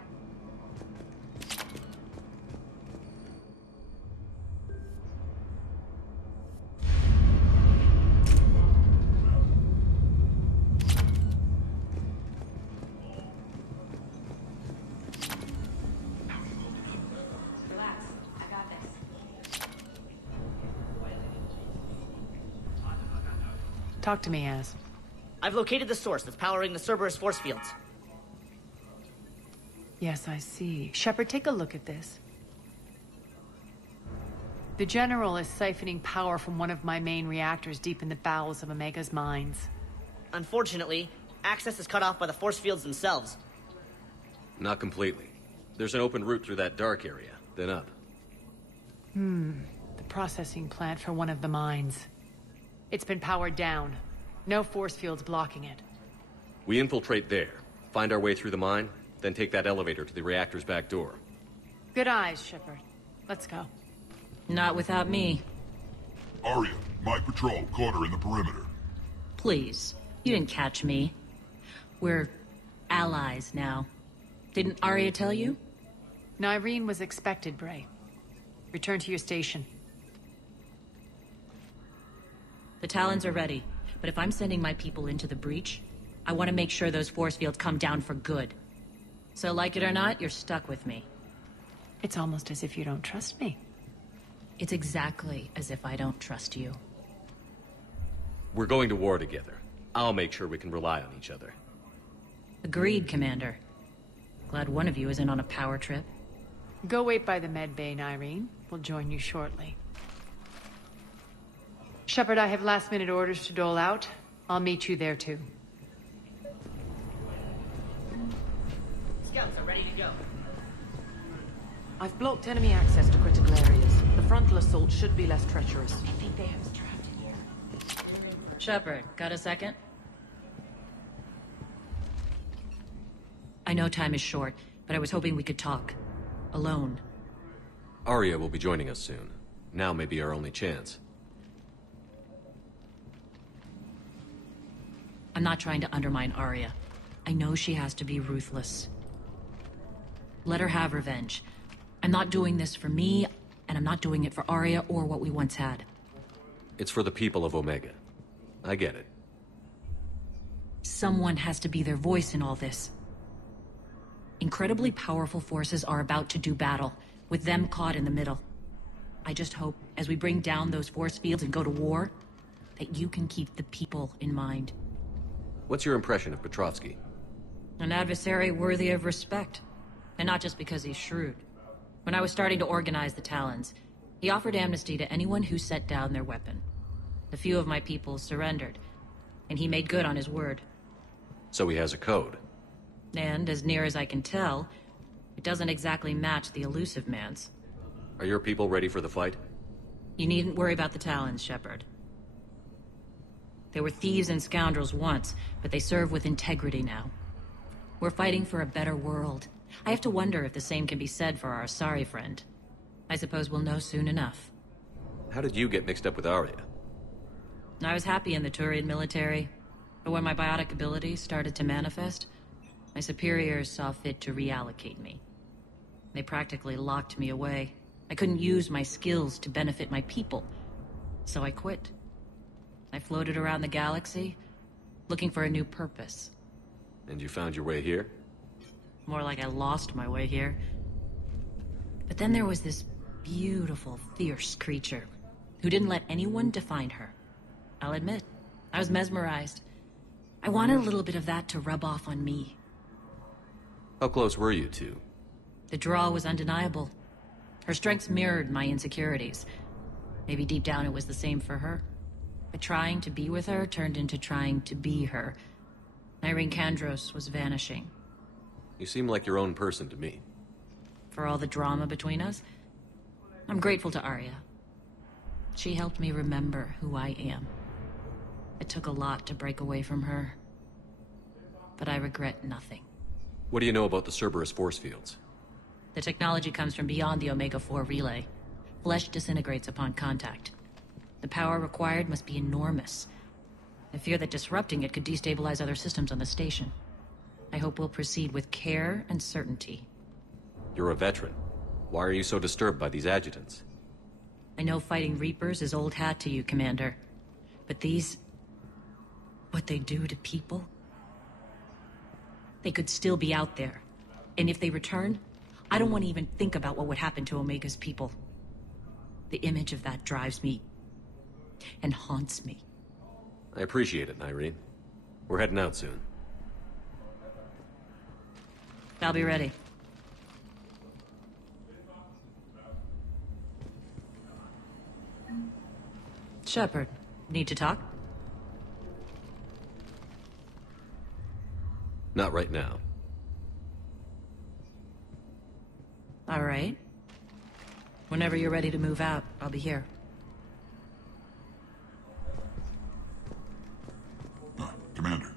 Relax. I got this. Talk to me, Az. I've located the source that's powering the Cerberus force fields. Yes, I see. Shepard, take a look at this. The General is siphoning power from one of my main reactors deep in the bowels of Omega's mines. Unfortunately, access is cut off by the force fields themselves. Not completely. There's an open route through that dark area, then up. The processing plant for one of the mines. It's been powered down. No force fields blocking it. We infiltrate there, find our way through the mine, then take that elevator to the reactor's back door. Good eyes, Shepard. Let's go. Not without me. Aria, my patrol, caught her in the perimeter. Please. You didn't catch me. We're allies now. Didn't Aria tell you? Nyreen was expected, Bray. Return to your station. The Talons are ready, but if I'm sending my people into the breach, I want to make sure those force fields come down for good. So like it or not, you're stuck with me. It's almost as if you don't trust me. It's exactly as if I don't trust you. We're going to war together. I'll make sure we can rely on each other. Agreed, Commander. Glad one of you isn't on a power trip. Go wait by the med bay, Nyreen. We'll join you shortly. Shepard, I have last-minute orders to dole out. I'll meet you there, too. Scouts are ready to go. I've blocked enemy access to critical areas. The frontal assault should be less treacherous. I think they have us trapped in here. Shepard, got a second? I know time is short, but I was hoping we could talk. Alone. Aria will be joining us soon. Now may be our only chance. I'm not trying to undermine Aria. I know she has to be ruthless. Let her have revenge. I'm not doing this for me, and I'm not doing it for Aria or what we once had. It's for the people of Omega. I get it. Someone has to be their voice in all this. Incredibly powerful forces are about to do battle, with them caught in the middle. I just hope, as we bring down those force fields and go to war, that you can keep the people in mind. What's your impression of Petrovsky? An adversary worthy of respect. And not just because he's shrewd. When I was starting to organize the Talons, he offered amnesty to anyone who set down their weapon. A few of my people surrendered, and he made good on his word. So he has a code. And, as near as I can tell, it doesn't exactly match the elusive man's. Are your people ready for the fight? You needn't worry about the Talons, Shepard. They were thieves and scoundrels once, but they serve with integrity now. We're fighting for a better world. I have to wonder if the same can be said for our Asari friend. I suppose we'll know soon enough. How did you get mixed up with Arya? I was happy in the Turian military, but when my biotic abilities started to manifest, my superiors saw fit to reallocate me. They practically locked me away. I couldn't use my skills to benefit my people, so I quit. I floated around the galaxy, looking for a new purpose. And you found your way here? More like I lost my way here. But then there was this beautiful, fierce creature who didn't let anyone define her. I'll admit, I was mesmerized. I wanted a little bit of that to rub off on me. How close were you two? The draw was undeniable. Her strengths mirrored my insecurities. Maybe deep down it was the same for her. But trying to be with her turned into trying to be her. Irene Kandros was vanishing. You seem like your own person to me. For all the drama between us, I'm grateful to Arya. She helped me remember who I am. It took a lot to break away from her, but I regret nothing. What do you know about the Cerberus force fields? The technology comes from beyond the Omega-4 relay. Flesh disintegrates upon contact. The power required must be enormous. I fear that disrupting it could destabilize other systems on the station. I hope we'll proceed with care and certainty. You're a veteran. Why are you so disturbed by these adjutants? I know fighting Reapers is old hat to you, Commander. But these... what they do to people? They could still be out there. And if they return, I don't want to even think about what would happen to Omega's people. The image of that drives me... and haunts me. I appreciate it, Irene. We're heading out soon. I'll be ready. Shepard, need to talk? Not right now. All right. Whenever you're ready to move out, I'll be here. Commander.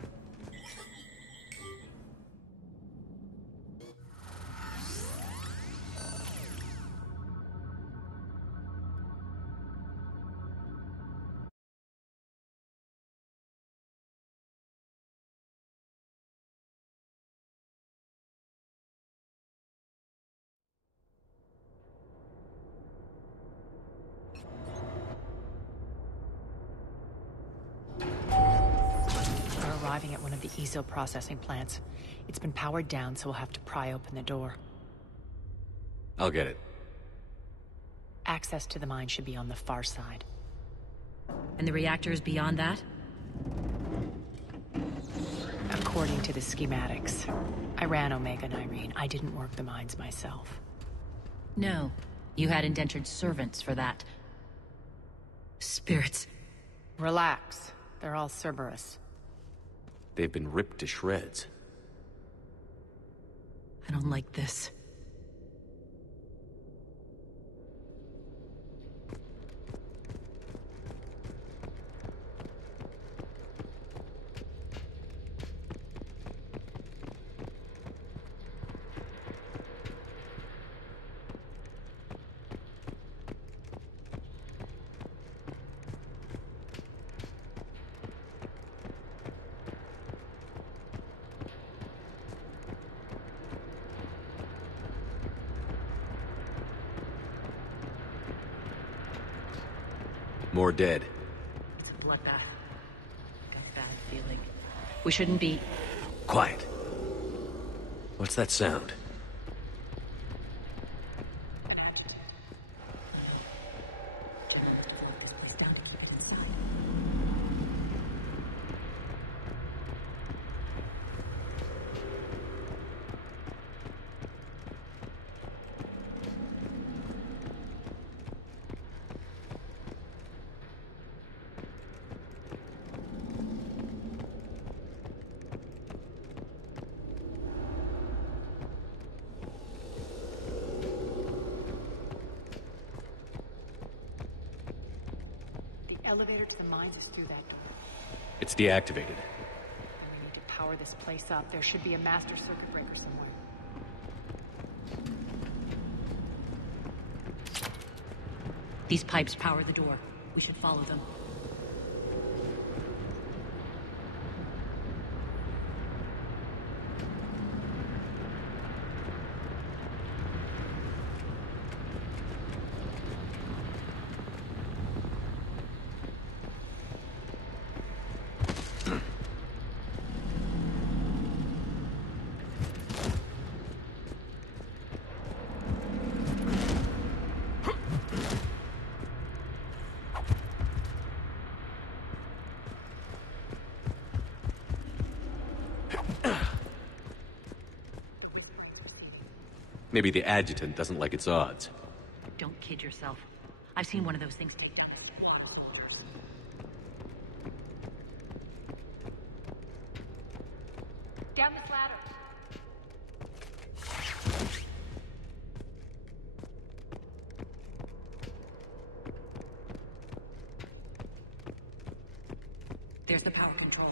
Arriving at one of the ESO processing plants. It's been powered down, so we'll have to pry open the door. I'll get it. Access to the mine should be on the far side. And the reactor is beyond that? According to the schematics. I ran Omega and Irene. I didn't work the mines myself. No. You had indentured servants for that. Spirits. Relax. They're all Cerberus. They've been ripped to shreds. I don't like this. More dead. It's a bloodbath. Got a bad feeling. We shouldn't be... Quiet. What's that sound? elevator to the mines is through that door. It's deactivated. We need to power this place up. There should be a master circuit breaker somewhere. These pipes power the door. We should follow them. Maybe the adjutant doesn't like its odds. Don't kid yourself. I've seen one of those things take a lot of soldiers. Down this ladder. There's the power control.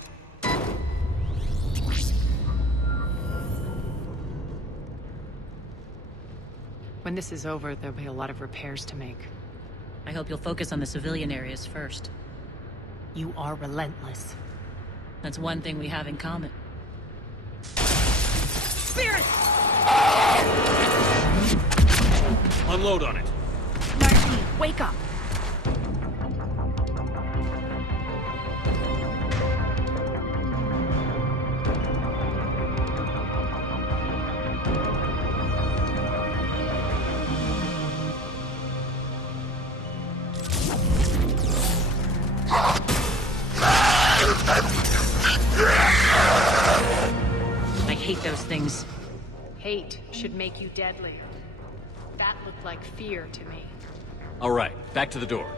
When this is over, there'll be a lot of repairs to make. I hope you'll focus on the civilian areas first. You are relentless. That's one thing we have in common. Spirit! Unload on it. 19, wake up! I hate those things. Hate should make you deadly. That looked like fear to me. All right, back to the door.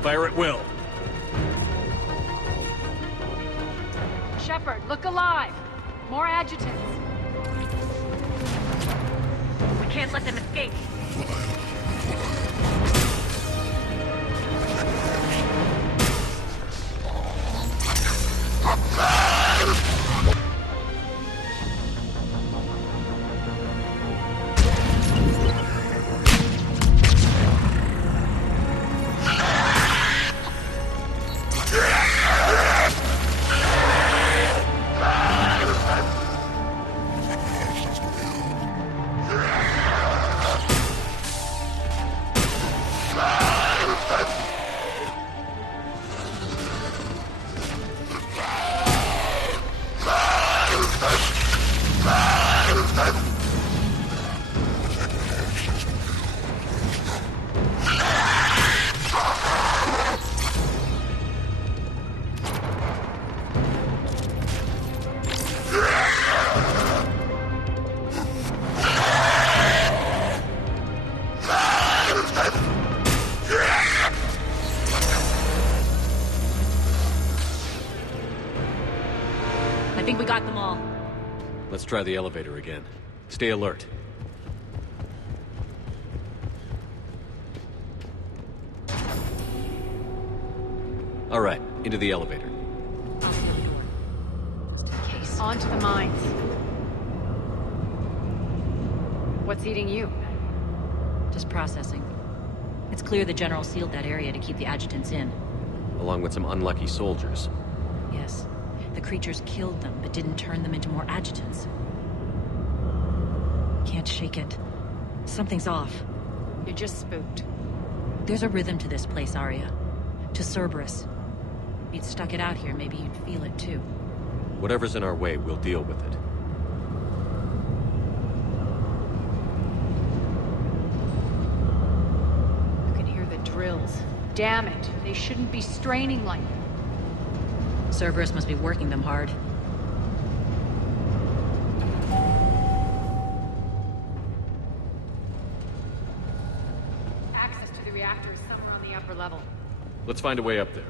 Fire at will. Shepard, look alive! More adjutants. We can't let them escape. I think we got them all. Let's try the elevator again. Stay alert. All right, into the elevator. On to the mines. What's eating you? Just processing. It's clear the General sealed that area to keep the adjutants in. Along with some unlucky soldiers. Yes. The creatures killed them, but didn't turn them into more adjutants. Can't shake it. Something's off. You're just spooked. There's a rhythm to this place, Arya. To Cerberus. If you'd stuck it out here, maybe you'd feel it too. Whatever's in our way, we'll deal with it. damn it. They shouldn't be straining like that. Cerberus must be working them hard. Access to the reactor is somewhere on the upper level. Let's find a way up there.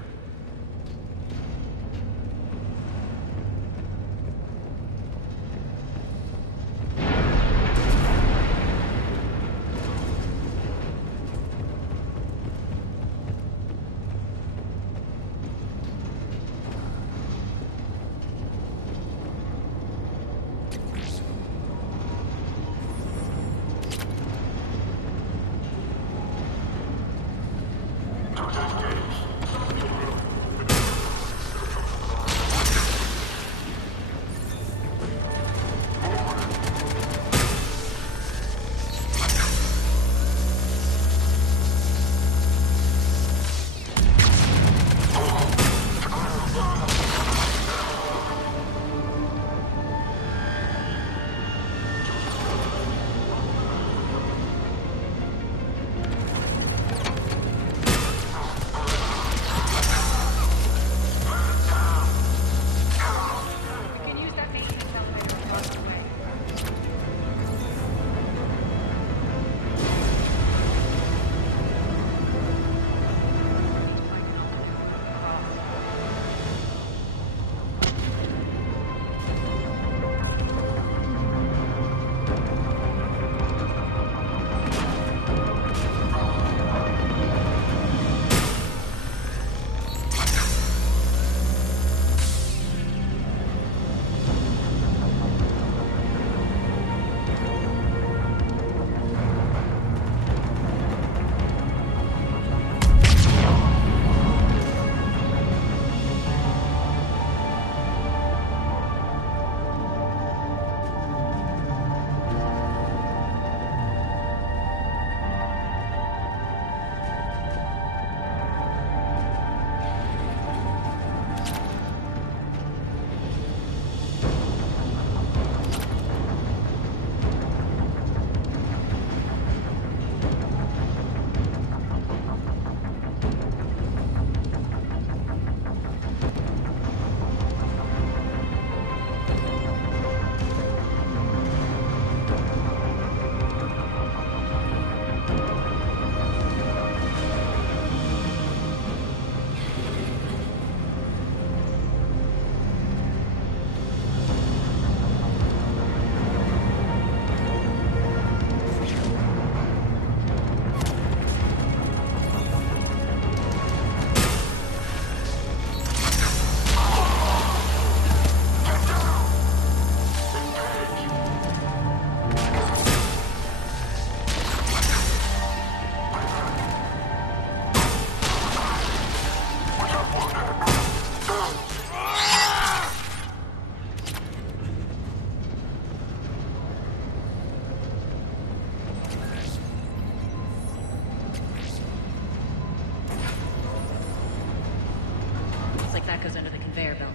That goes under the conveyor belt.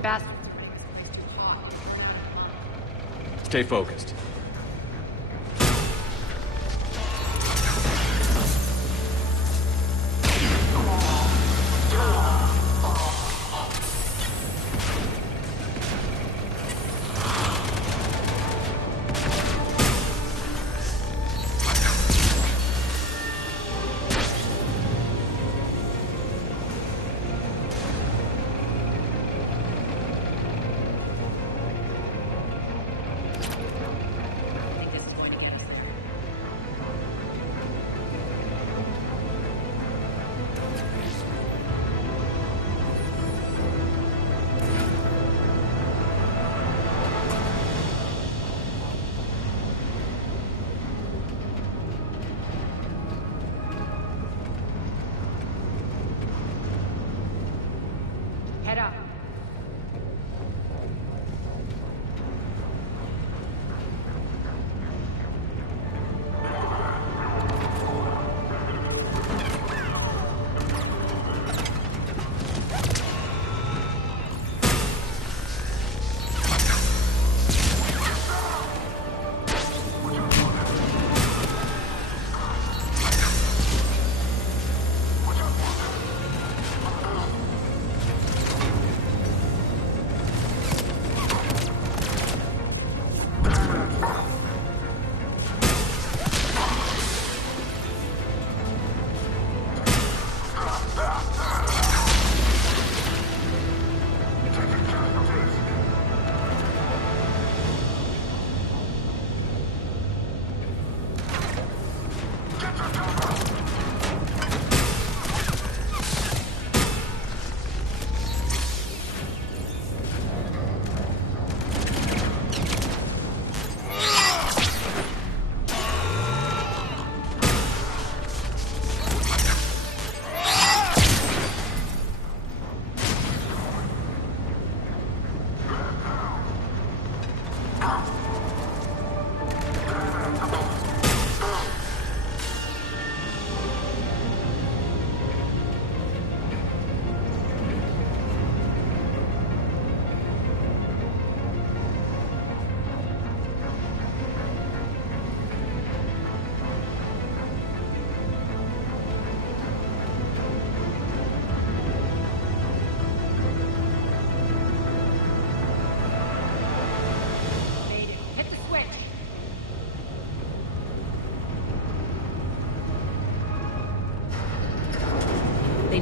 Bastards. Stay focused.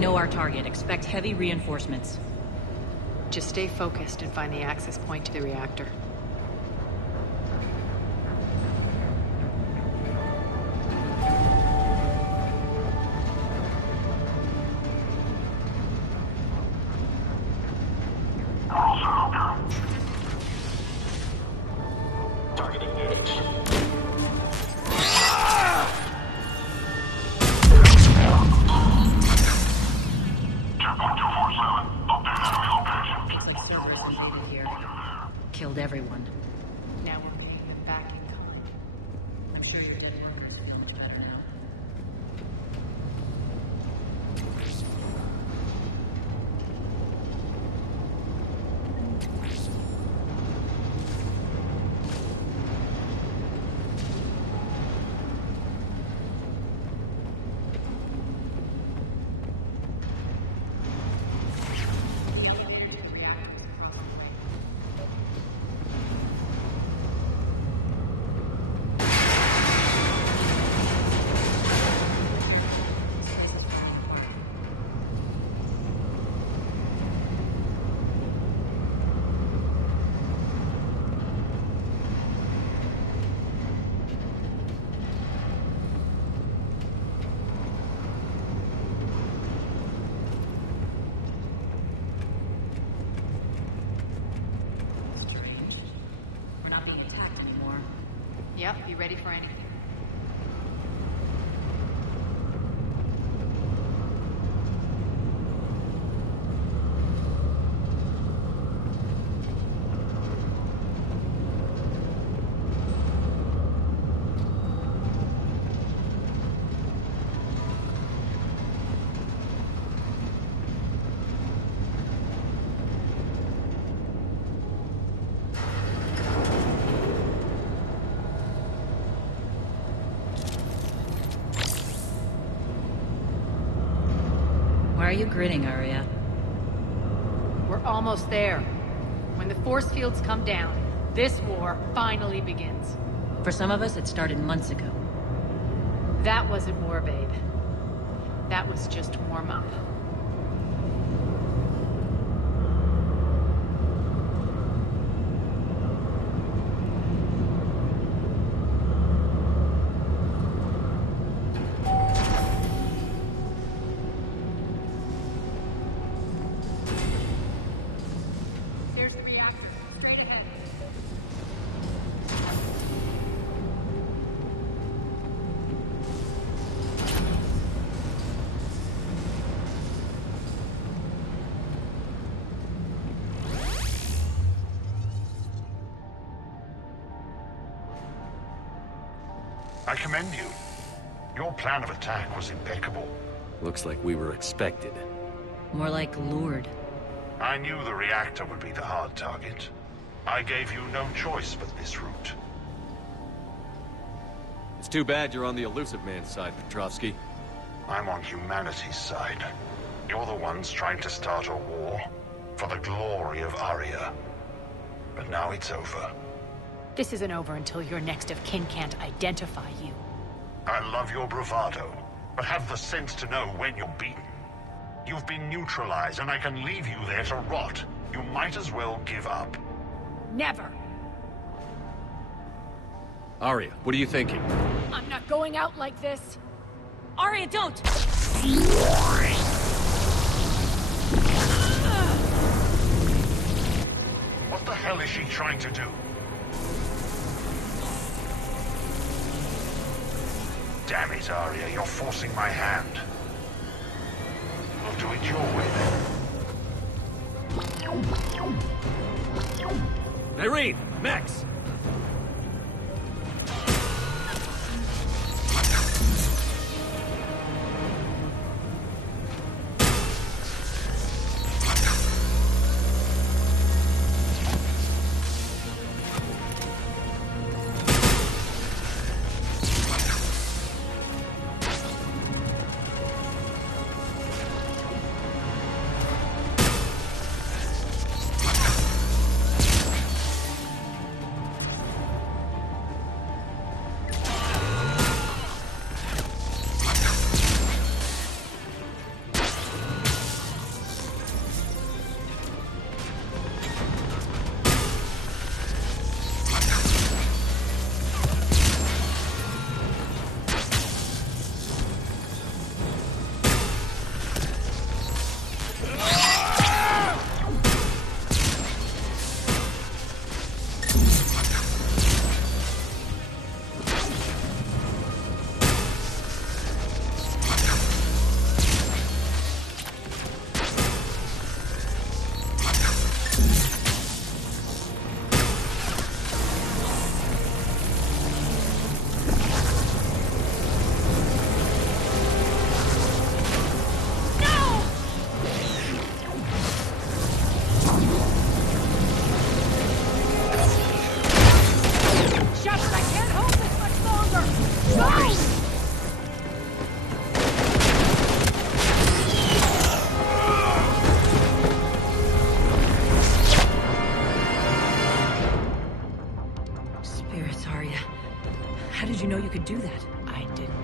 know our target. Expect heavy reinforcements. Just stay focused and find the access point to the reactor. Target engaged. Checkpoint 247. Update enemy location. Looks like Cerberus invaded here. Killed everyone. Now we're meeting them back in kind. I'm sure your dead workers feel much better now. Strange. We're not being attacked anymore. Yep, be ready for anything. Why are you grinning, Arya? We're almost there. When the force fields come down, this war finally begins. For some of us, it started months ago. That wasn't war, babe. That was just warm up. There's the reactor, straight ahead. I commend you. Your plan of attack was impeccable. Looks like we were expected. More like lured. I knew the reactor would be the hard target. I gave you no choice but this route. It's too bad you're on the elusive man's side, Petrovsky. I'm on humanity's side. You're the ones trying to start a war for the glory of Arya. But now it's over. This isn't over until your next of kin can't identify you. I love your bravado, but have the sense to know when you're beaten. You've been neutralized, and I can leave you there to rot. You might as well give up. Never! Arya, what are you thinking? I'm not going out like this! Arya, don't! What the hell is she trying to do? Damn it, Arya, you're forcing my hand. We'll do it your way, then. Irene! Max! could do that. I didn't.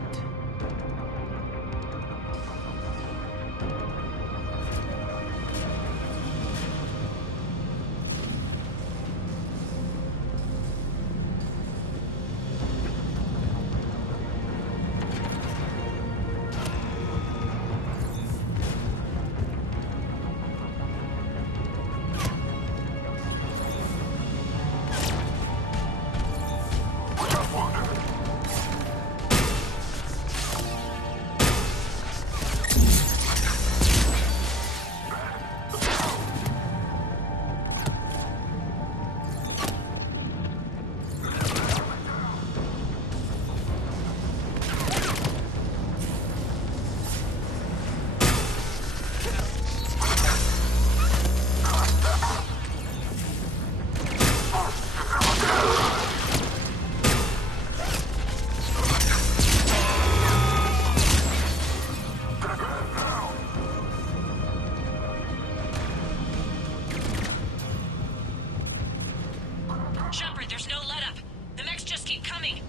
Shepard, there's no let-up. The mechs just keep coming.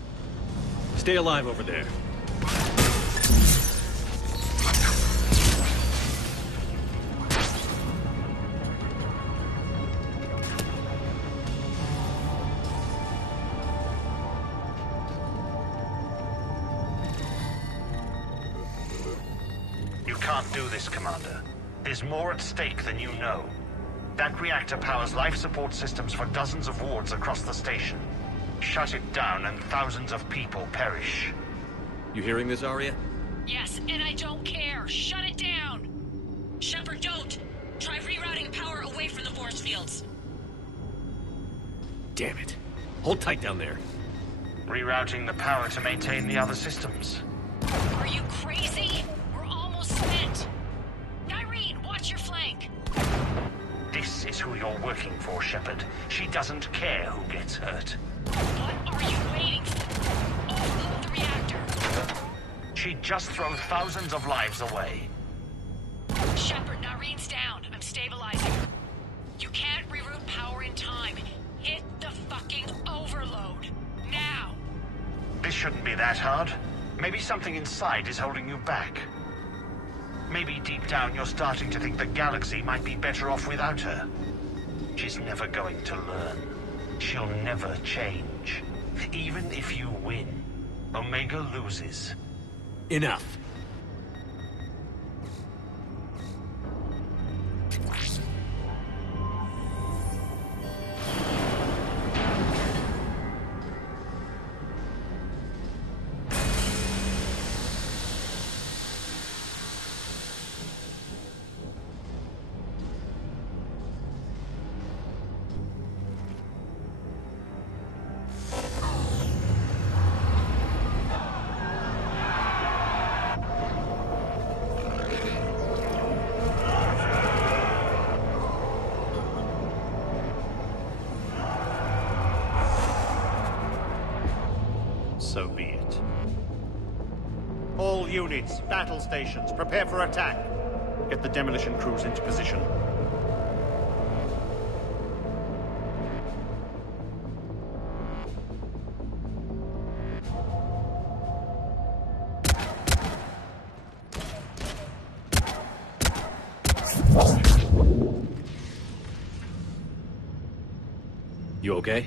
Stay alive over there. You can't do this, Commander. There's more at stake than you know. That reactor powers life support systems for dozens of wards across the station. Shut it down and thousands of people perish. You hearing this, Arya? Yes, and I don't care. Shut it down. Shepard, don't. Try rerouting power away from the force fields. Damn it. Hold tight down there. Rerouting the power to maintain the other systems. Are you crazy? We're almost spent. Irene, watch your flank. This is who you're working for, Shepard. She doesn't care who gets hurt. What are you waiting for? Offload the reactor. She'd just throw thousands of lives away. Shepard, Irene's down. I'm stabilizing her. You can't reroute power in time. Hit the fucking overload. Now! This shouldn't be that hard. Maybe something inside is holding you back. Maybe deep down you're starting to think the galaxy might be better off without her. She's never going to learn. She'll never change. Even if you win, Omega loses. Enough. So be it. All units, battle stations, prepare for attack. Get the demolition crews into position. You okay?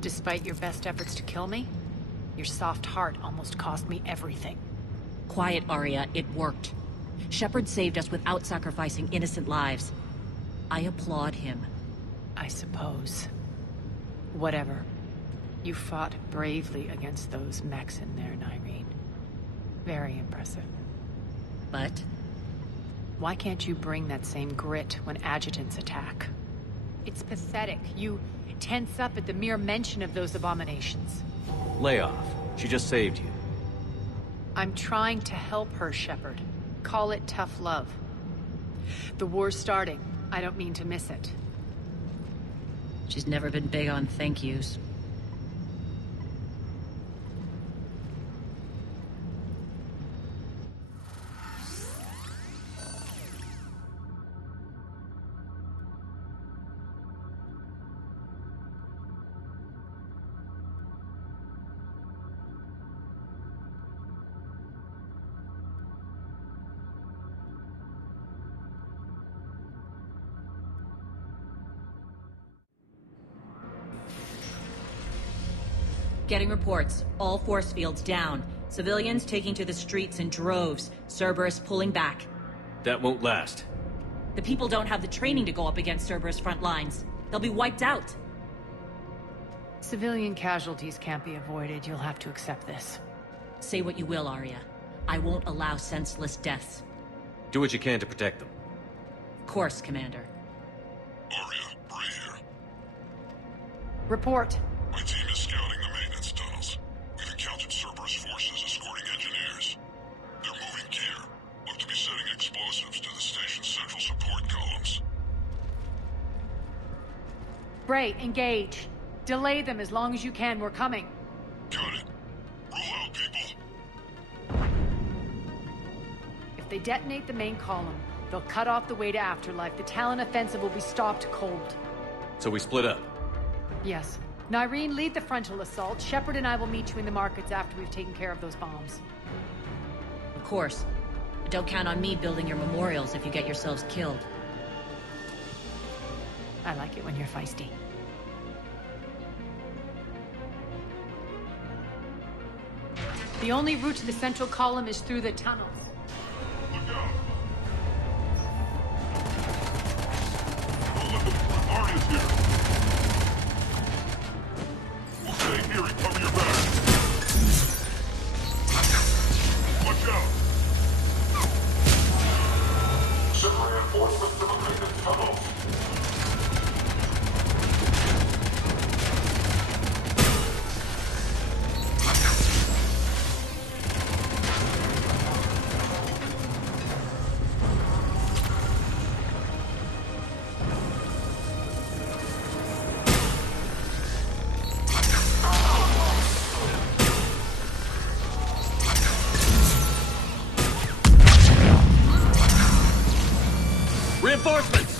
Despite your best efforts to kill me, your soft heart almost cost me everything. Quiet, Arya. It worked. Shepard saved us without sacrificing innocent lives. I applaud him. I suppose. Whatever. You fought bravely against those mechs in there, Irene. Very impressive. But? Why can't you bring that same grit when adjutants attack? It's pathetic. You tense up at the mere mention of those abominations. Lay off. She just saved you. I'm trying to help her, Shepard. Call it tough love. The war's starting. I don't mean to miss it. She's never been big on thank yous. Getting reports. All force fields down. Civilians taking to the streets in droves. Cerberus pulling back. That won't last. The people don't have the training to go up against Cerberus front lines. They'll be wiped out. Civilian casualties can't be avoided. You'll have to accept this. Say what you will, Arya. I won't allow senseless deaths. Do what you can to protect them. Of course, Commander. Arya, Bray here. Report. My team is scouting the maintenance tunnels. We've encountered Cerberus forces escorting engineers. They're moving gear. Look to be setting explosives to the station's central support columns. Bray, engage. Delay them as long as you can. We're coming. Got it. Roll out, people. If they detonate the main column, they'll cut off the way to Afterlife. The Talon offensive will be stopped cold. So we split up. Yes. Nyreen, lead the frontal assault. Shepard and I will meet you in the markets after we've taken care of those bombs. Of course. But don't count on me building your memorials if you get yourselves killed. I like it when you're feisty. The only route to the central column is through the tunnels. Look out! Don't let them through. Arya's here. We'll stay here and cover your back. Watch out! Send reinforcements to the maintenance tunnels. Reinforcements!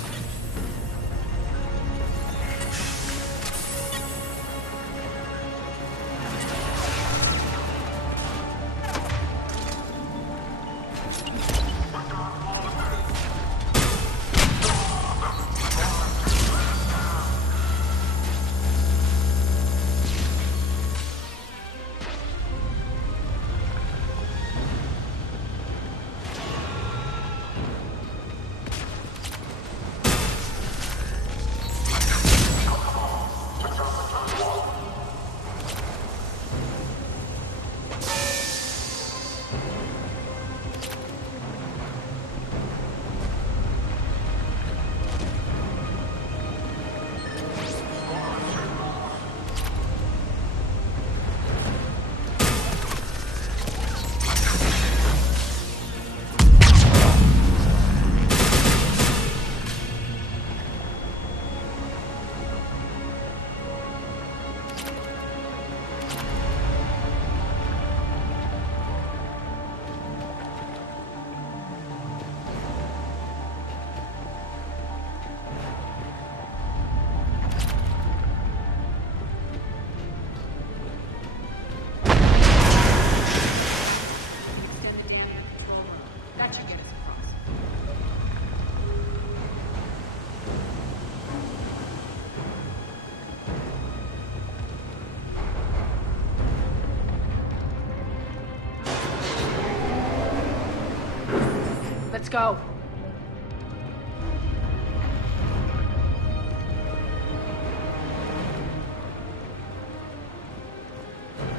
Let's go.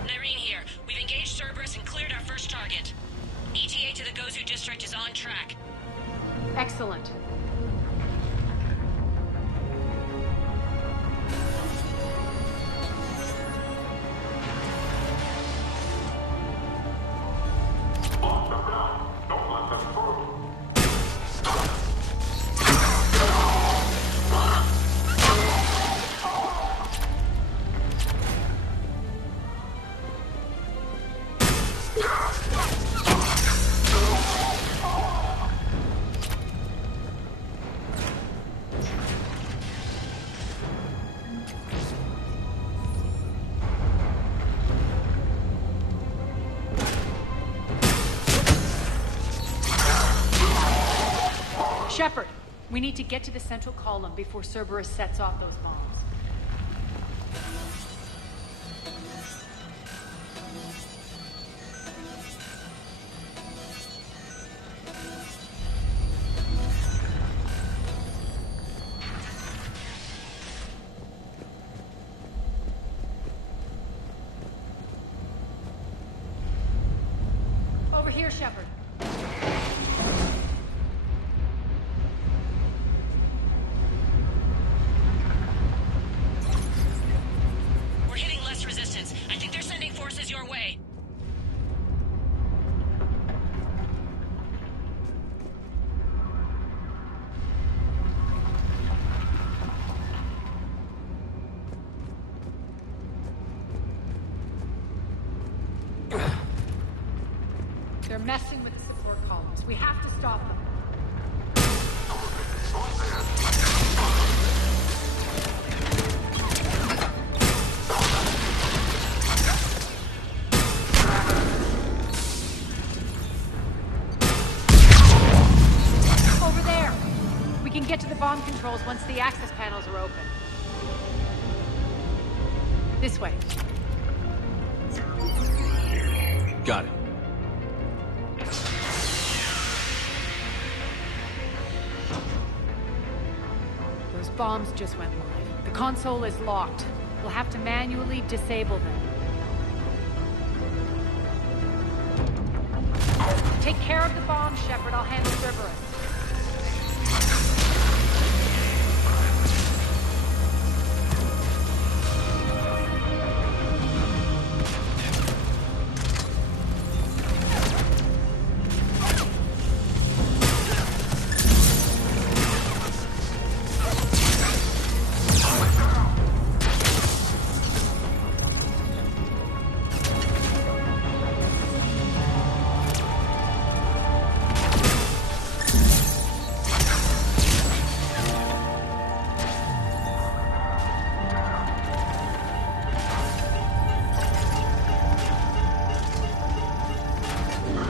Nyreen here. We've engaged Cerberus and cleared our first target. ETA to the Gozu district is on track. Excellent. Shepard, we need to get to the central column before Cerberus sets off those bombs. Shepard. We're hitting less resistance. I think they're sending forces your way. They're messing with the support columns. We have to stop them. Over there! We can get to the bomb controls once the access panels are open. This way. Got it. Those bombs just went live. The console is locked. We'll have to manually disable them. Take care of the bomb, Shepard. I'll handle Cerberus.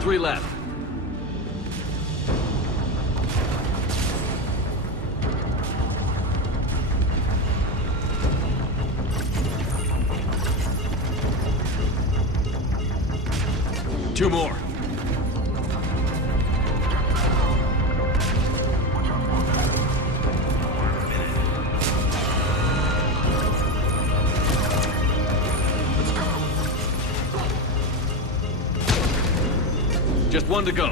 Three left. Two more. Just one to go.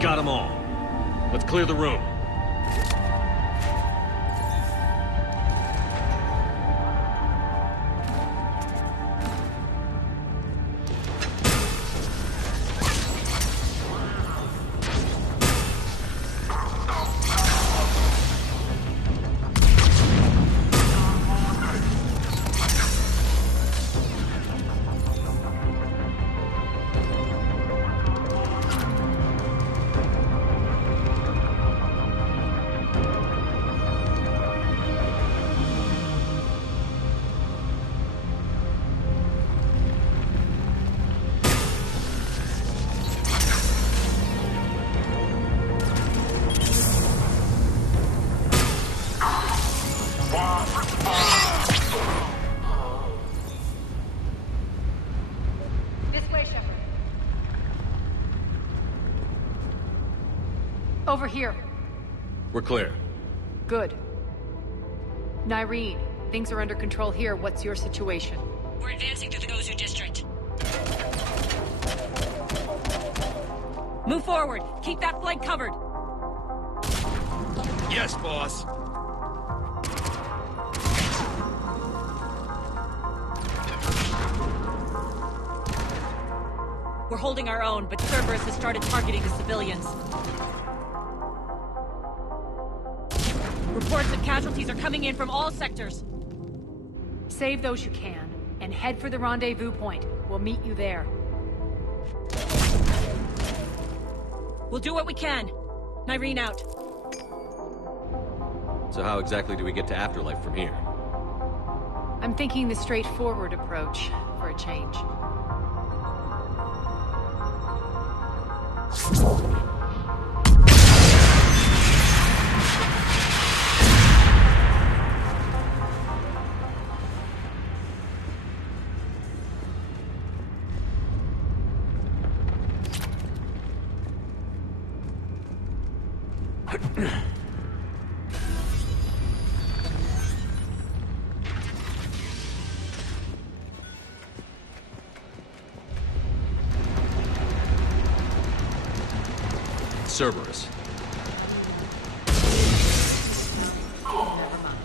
Got them all. Let's clear the room. Over here. We're clear. Good. Nyreen, things are under control here. What's your situation? We're advancing through the Gozu district. Move forward. Keep that flank covered. Yes, boss. We're holding our own, but Cerberus has started targeting the civilians. Reports of casualties are coming in from all sectors. Save those you can, and head for the rendezvous point. We'll meet you there. We'll do what we can. Nyreen out. So how exactly do we get to Afterlife from here? I'm thinking the straightforward approach, for a change. Cerberus. Never mind.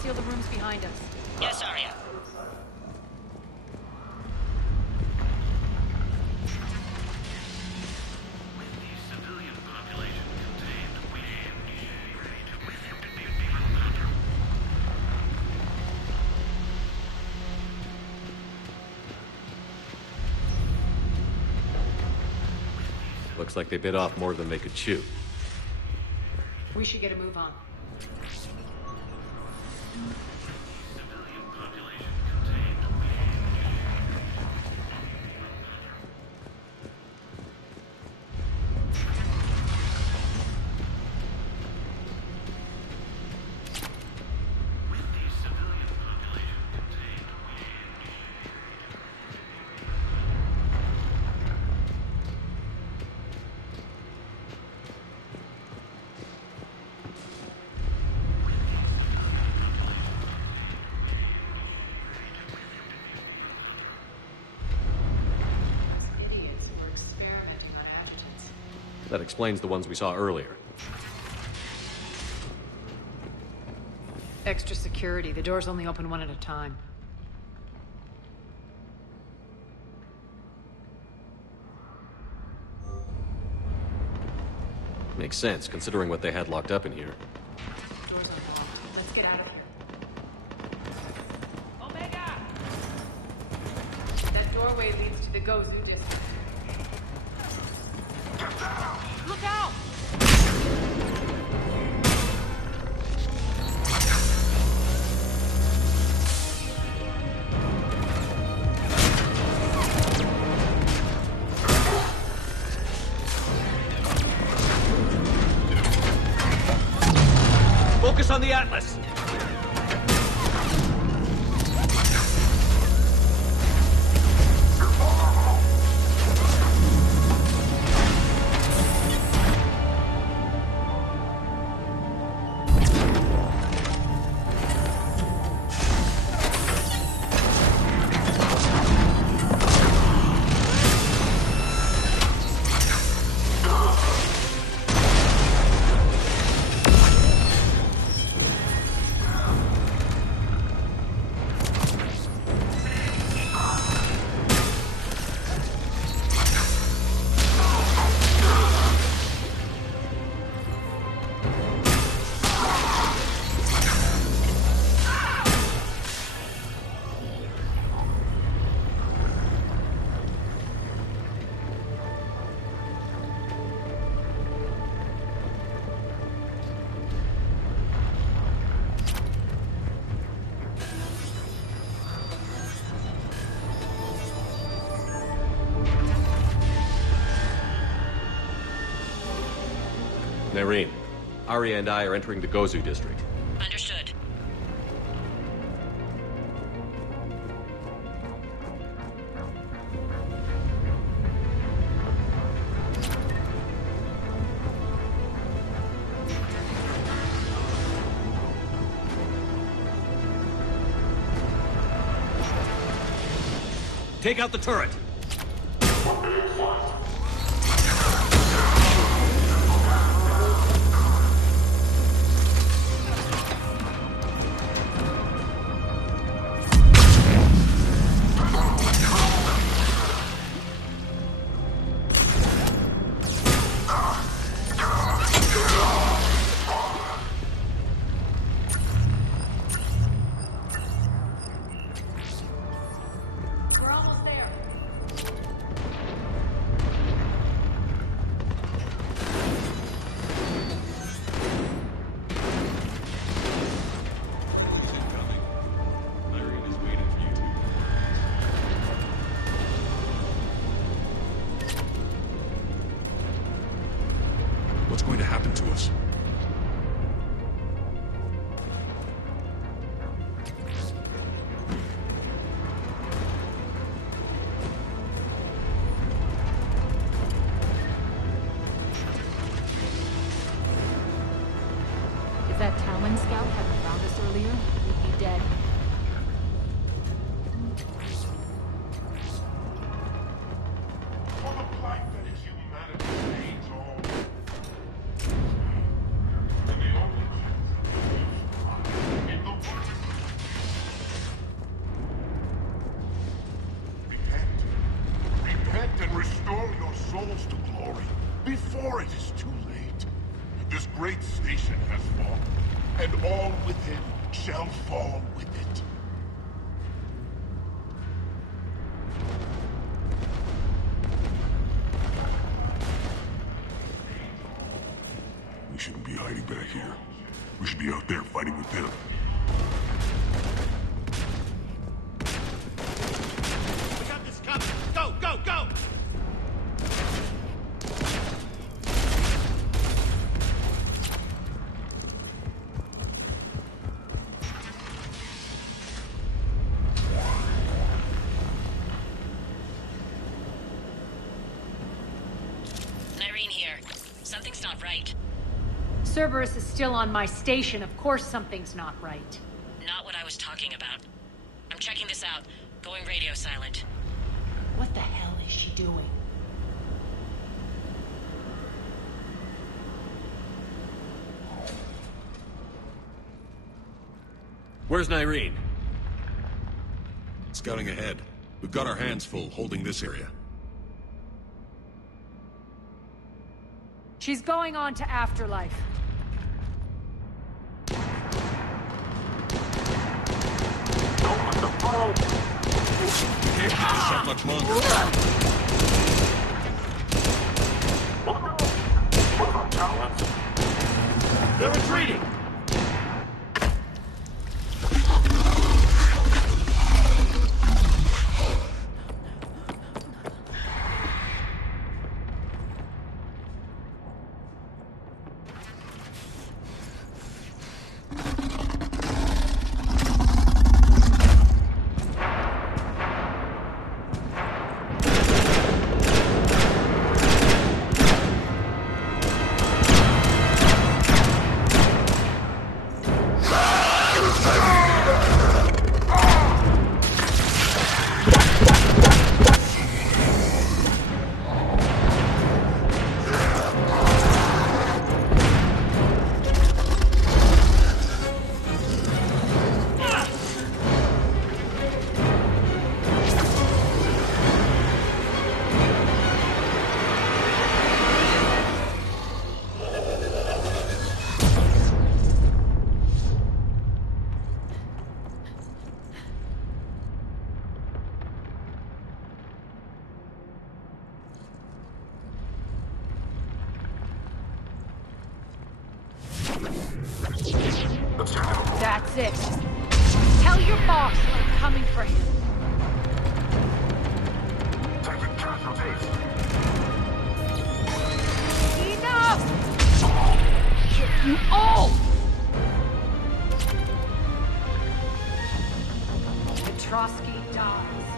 Seal the rooms behind us. Yes, Arya. Looks like they bit off more than they could chew. We should get a move on. That explains the ones we saw earlier. Extra security. The doors only open one at a time. Makes sense, considering what they had locked up in here. Doors unlocked. Let's get out of here. Omega! That doorway leads to the Gozu district. Look out! Focus on the Atlas! Nerine, Arya and I are entering the Gozu district. Understood. Take out the turret! We're almost there. before it is too late. This great station has fallen, and all within shall fall with it. We shouldn't be hiding back here. We should be out there fighting with them. We got this covered. Go, go, go! Irene here. Something's not right. Cerberus is still on my station. Of course something's not right. Not what I was talking about. I'm checking this out. Going radio silent. What the hell is she doing? Where's Nyreen? Scouting ahead. We've got our hands full holding this area. She's going on to Afterlife. We can't keep this up much longer. They're retreating! That's it. Tell your boss I'm coming for him. Taking casualties. Enough! Kill you all! Petrovsky dies.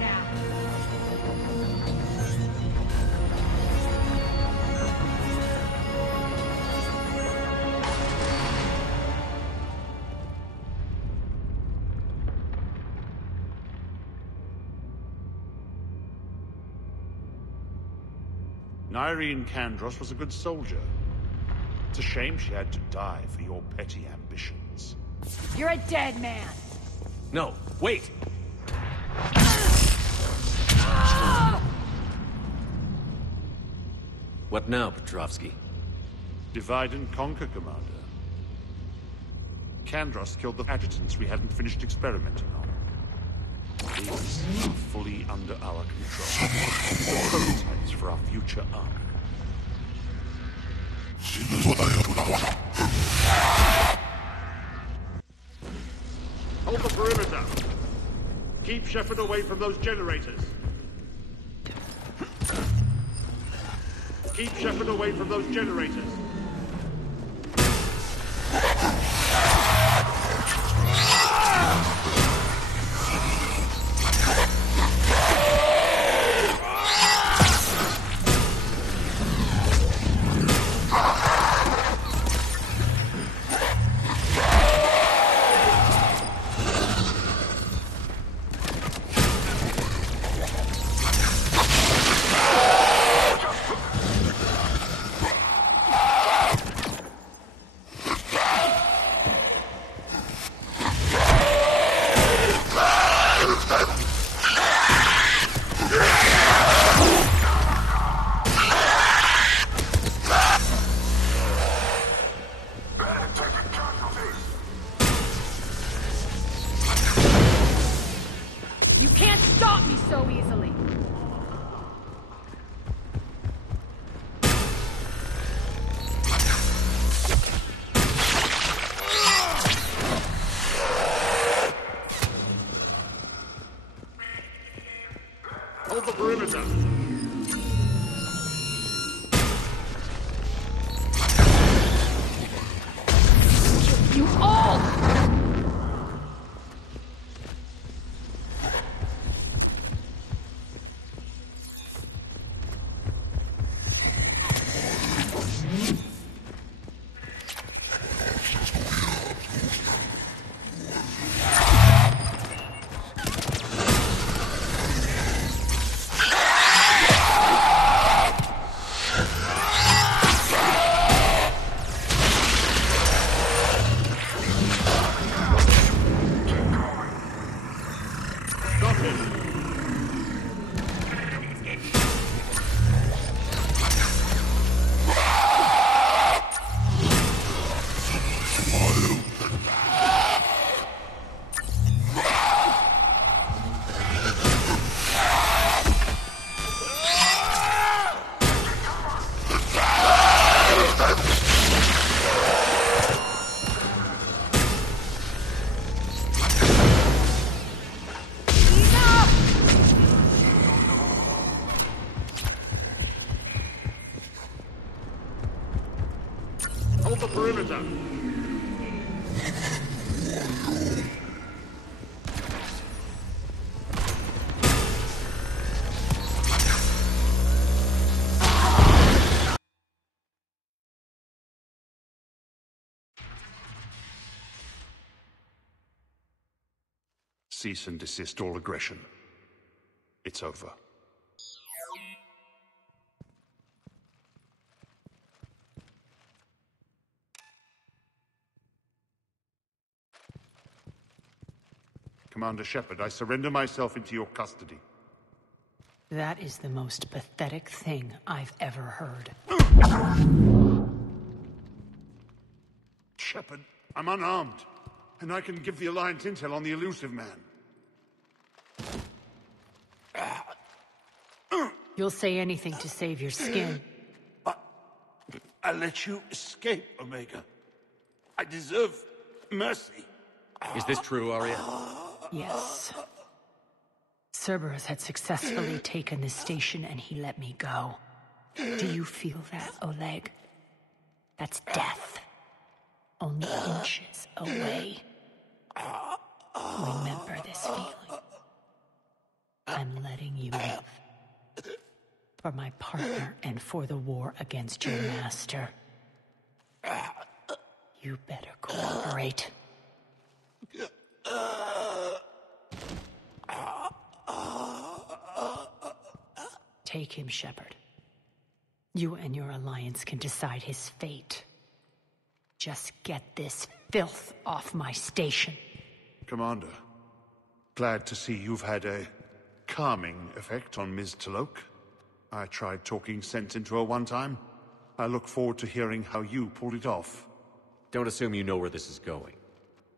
Now. Nyreen Kandros was a good soldier. It's a shame she had to die for your petty ambitions. You're a dead man. No, wait! What now, Petrovsky? Divide and conquer, Commander. Kandros killed the adjutants we hadn't finished experimenting on. These are fully under our control. The prototypes for our future army. Hold the perimeter. Keep Shepard away from those generators. Keep Shepard away from those generators. You can't stop me so easily! Hold the perimeter! You all! Hold the perimeter! Cease and desist all aggression. It's over. Commander Shepard, I surrender myself into your custody. That is the most pathetic thing I've ever heard. Shepard, I'm unarmed, and I can give the Alliance intel on the elusive man. You'll say anything to save your skin. I let you escape, Omega. I deserve mercy. Is this true, Arya? Yes. Cerberus had successfully taken this station and he let me go. Do you feel that, Oleg? That's death. Only inches away. Remember this feeling. I'm letting you live. For my partner and for the war against your master. You better cooperate. Take him, Shepard. You and your alliance can decide his fate. Just get this filth off my station. Commander, glad to see you've had a calming effect on Ms. Talok. I tried talking sense into her one time. I look forward to hearing how you pulled it off. Don't assume you know where this is going.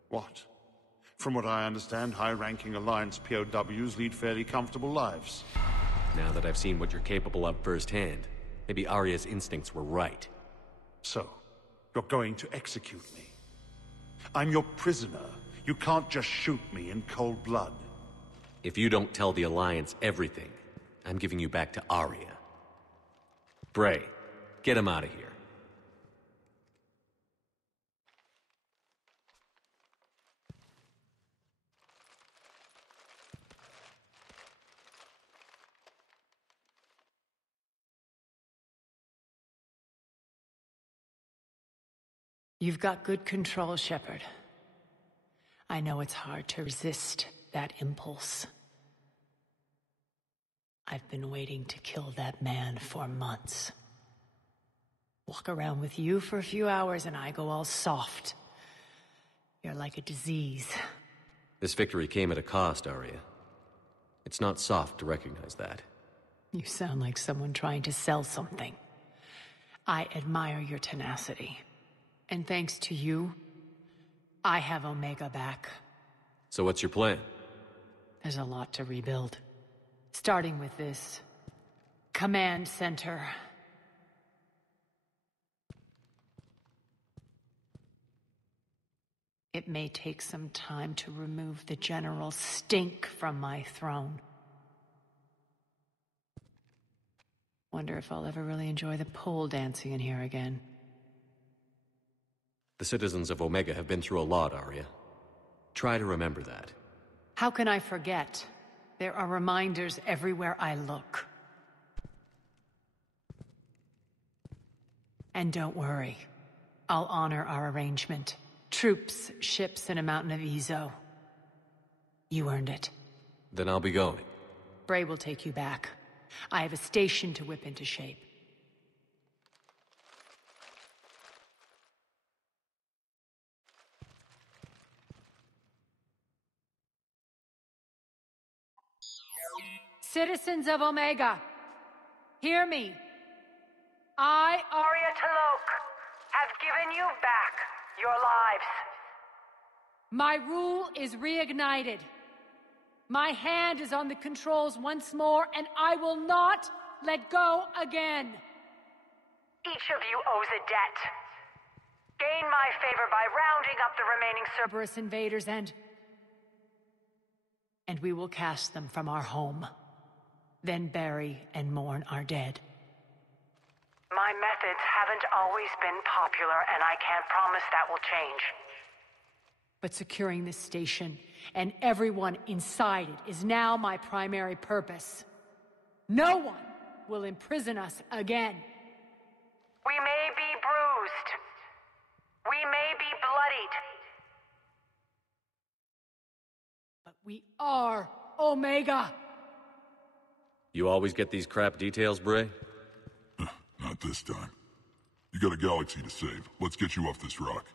What? From what I understand, high-ranking Alliance POWs lead fairly comfortable lives. Now that I've seen what you're capable of firsthand, maybe Arya's instincts were right. So, you're going to execute me. I'm your prisoner. You can't just shoot me in cold blood. If you don't tell the Alliance everything, I'm giving you back to Arya. Bray, get him out of here. You've got good control, Shepard. I know it's hard to resist that impulse. I've been waiting to kill that man for months. Walk around with you for a few hours and I go all soft. You're like a disease. This victory came at a cost, Arya. It's not soft to recognize that. You sound like someone trying to sell something. I admire your tenacity. And thanks to you, I have Omega back. So what's your plan? There's a lot to rebuild. Starting with this command center. It may take some time to remove the general stink from my throne. Wonder if I'll ever really enjoy the pole dancing in here again. The citizens of Omega have been through a lot, Arya. Try to remember that. How can I forget? There are reminders everywhere I look. And don't worry. I'll honor our arrangement. Troops, ships, and a mountain of Ezo. You earned it. Then I'll be going. Bray will take you back. I have a station to whip into shape. Citizens of Omega, hear me. I, Arya T'Loak, have given you back your lives. My rule is reignited. My hand is on the controls once more, and I will not let go again. Each of you owes a debt. Gain my favor by rounding up the remaining Cerberus invaders and we will cast them from our home. Then bury and mourn our dead. My methods haven't always been popular, and I can't promise that will change. But securing this station and everyone inside it is now my primary purpose. No one will imprison us again. We may be bruised. We may be bloodied. But we are Omega. You always get these crap details, Bray? Not this time. You got a galaxy to save. Let's get you off this rock.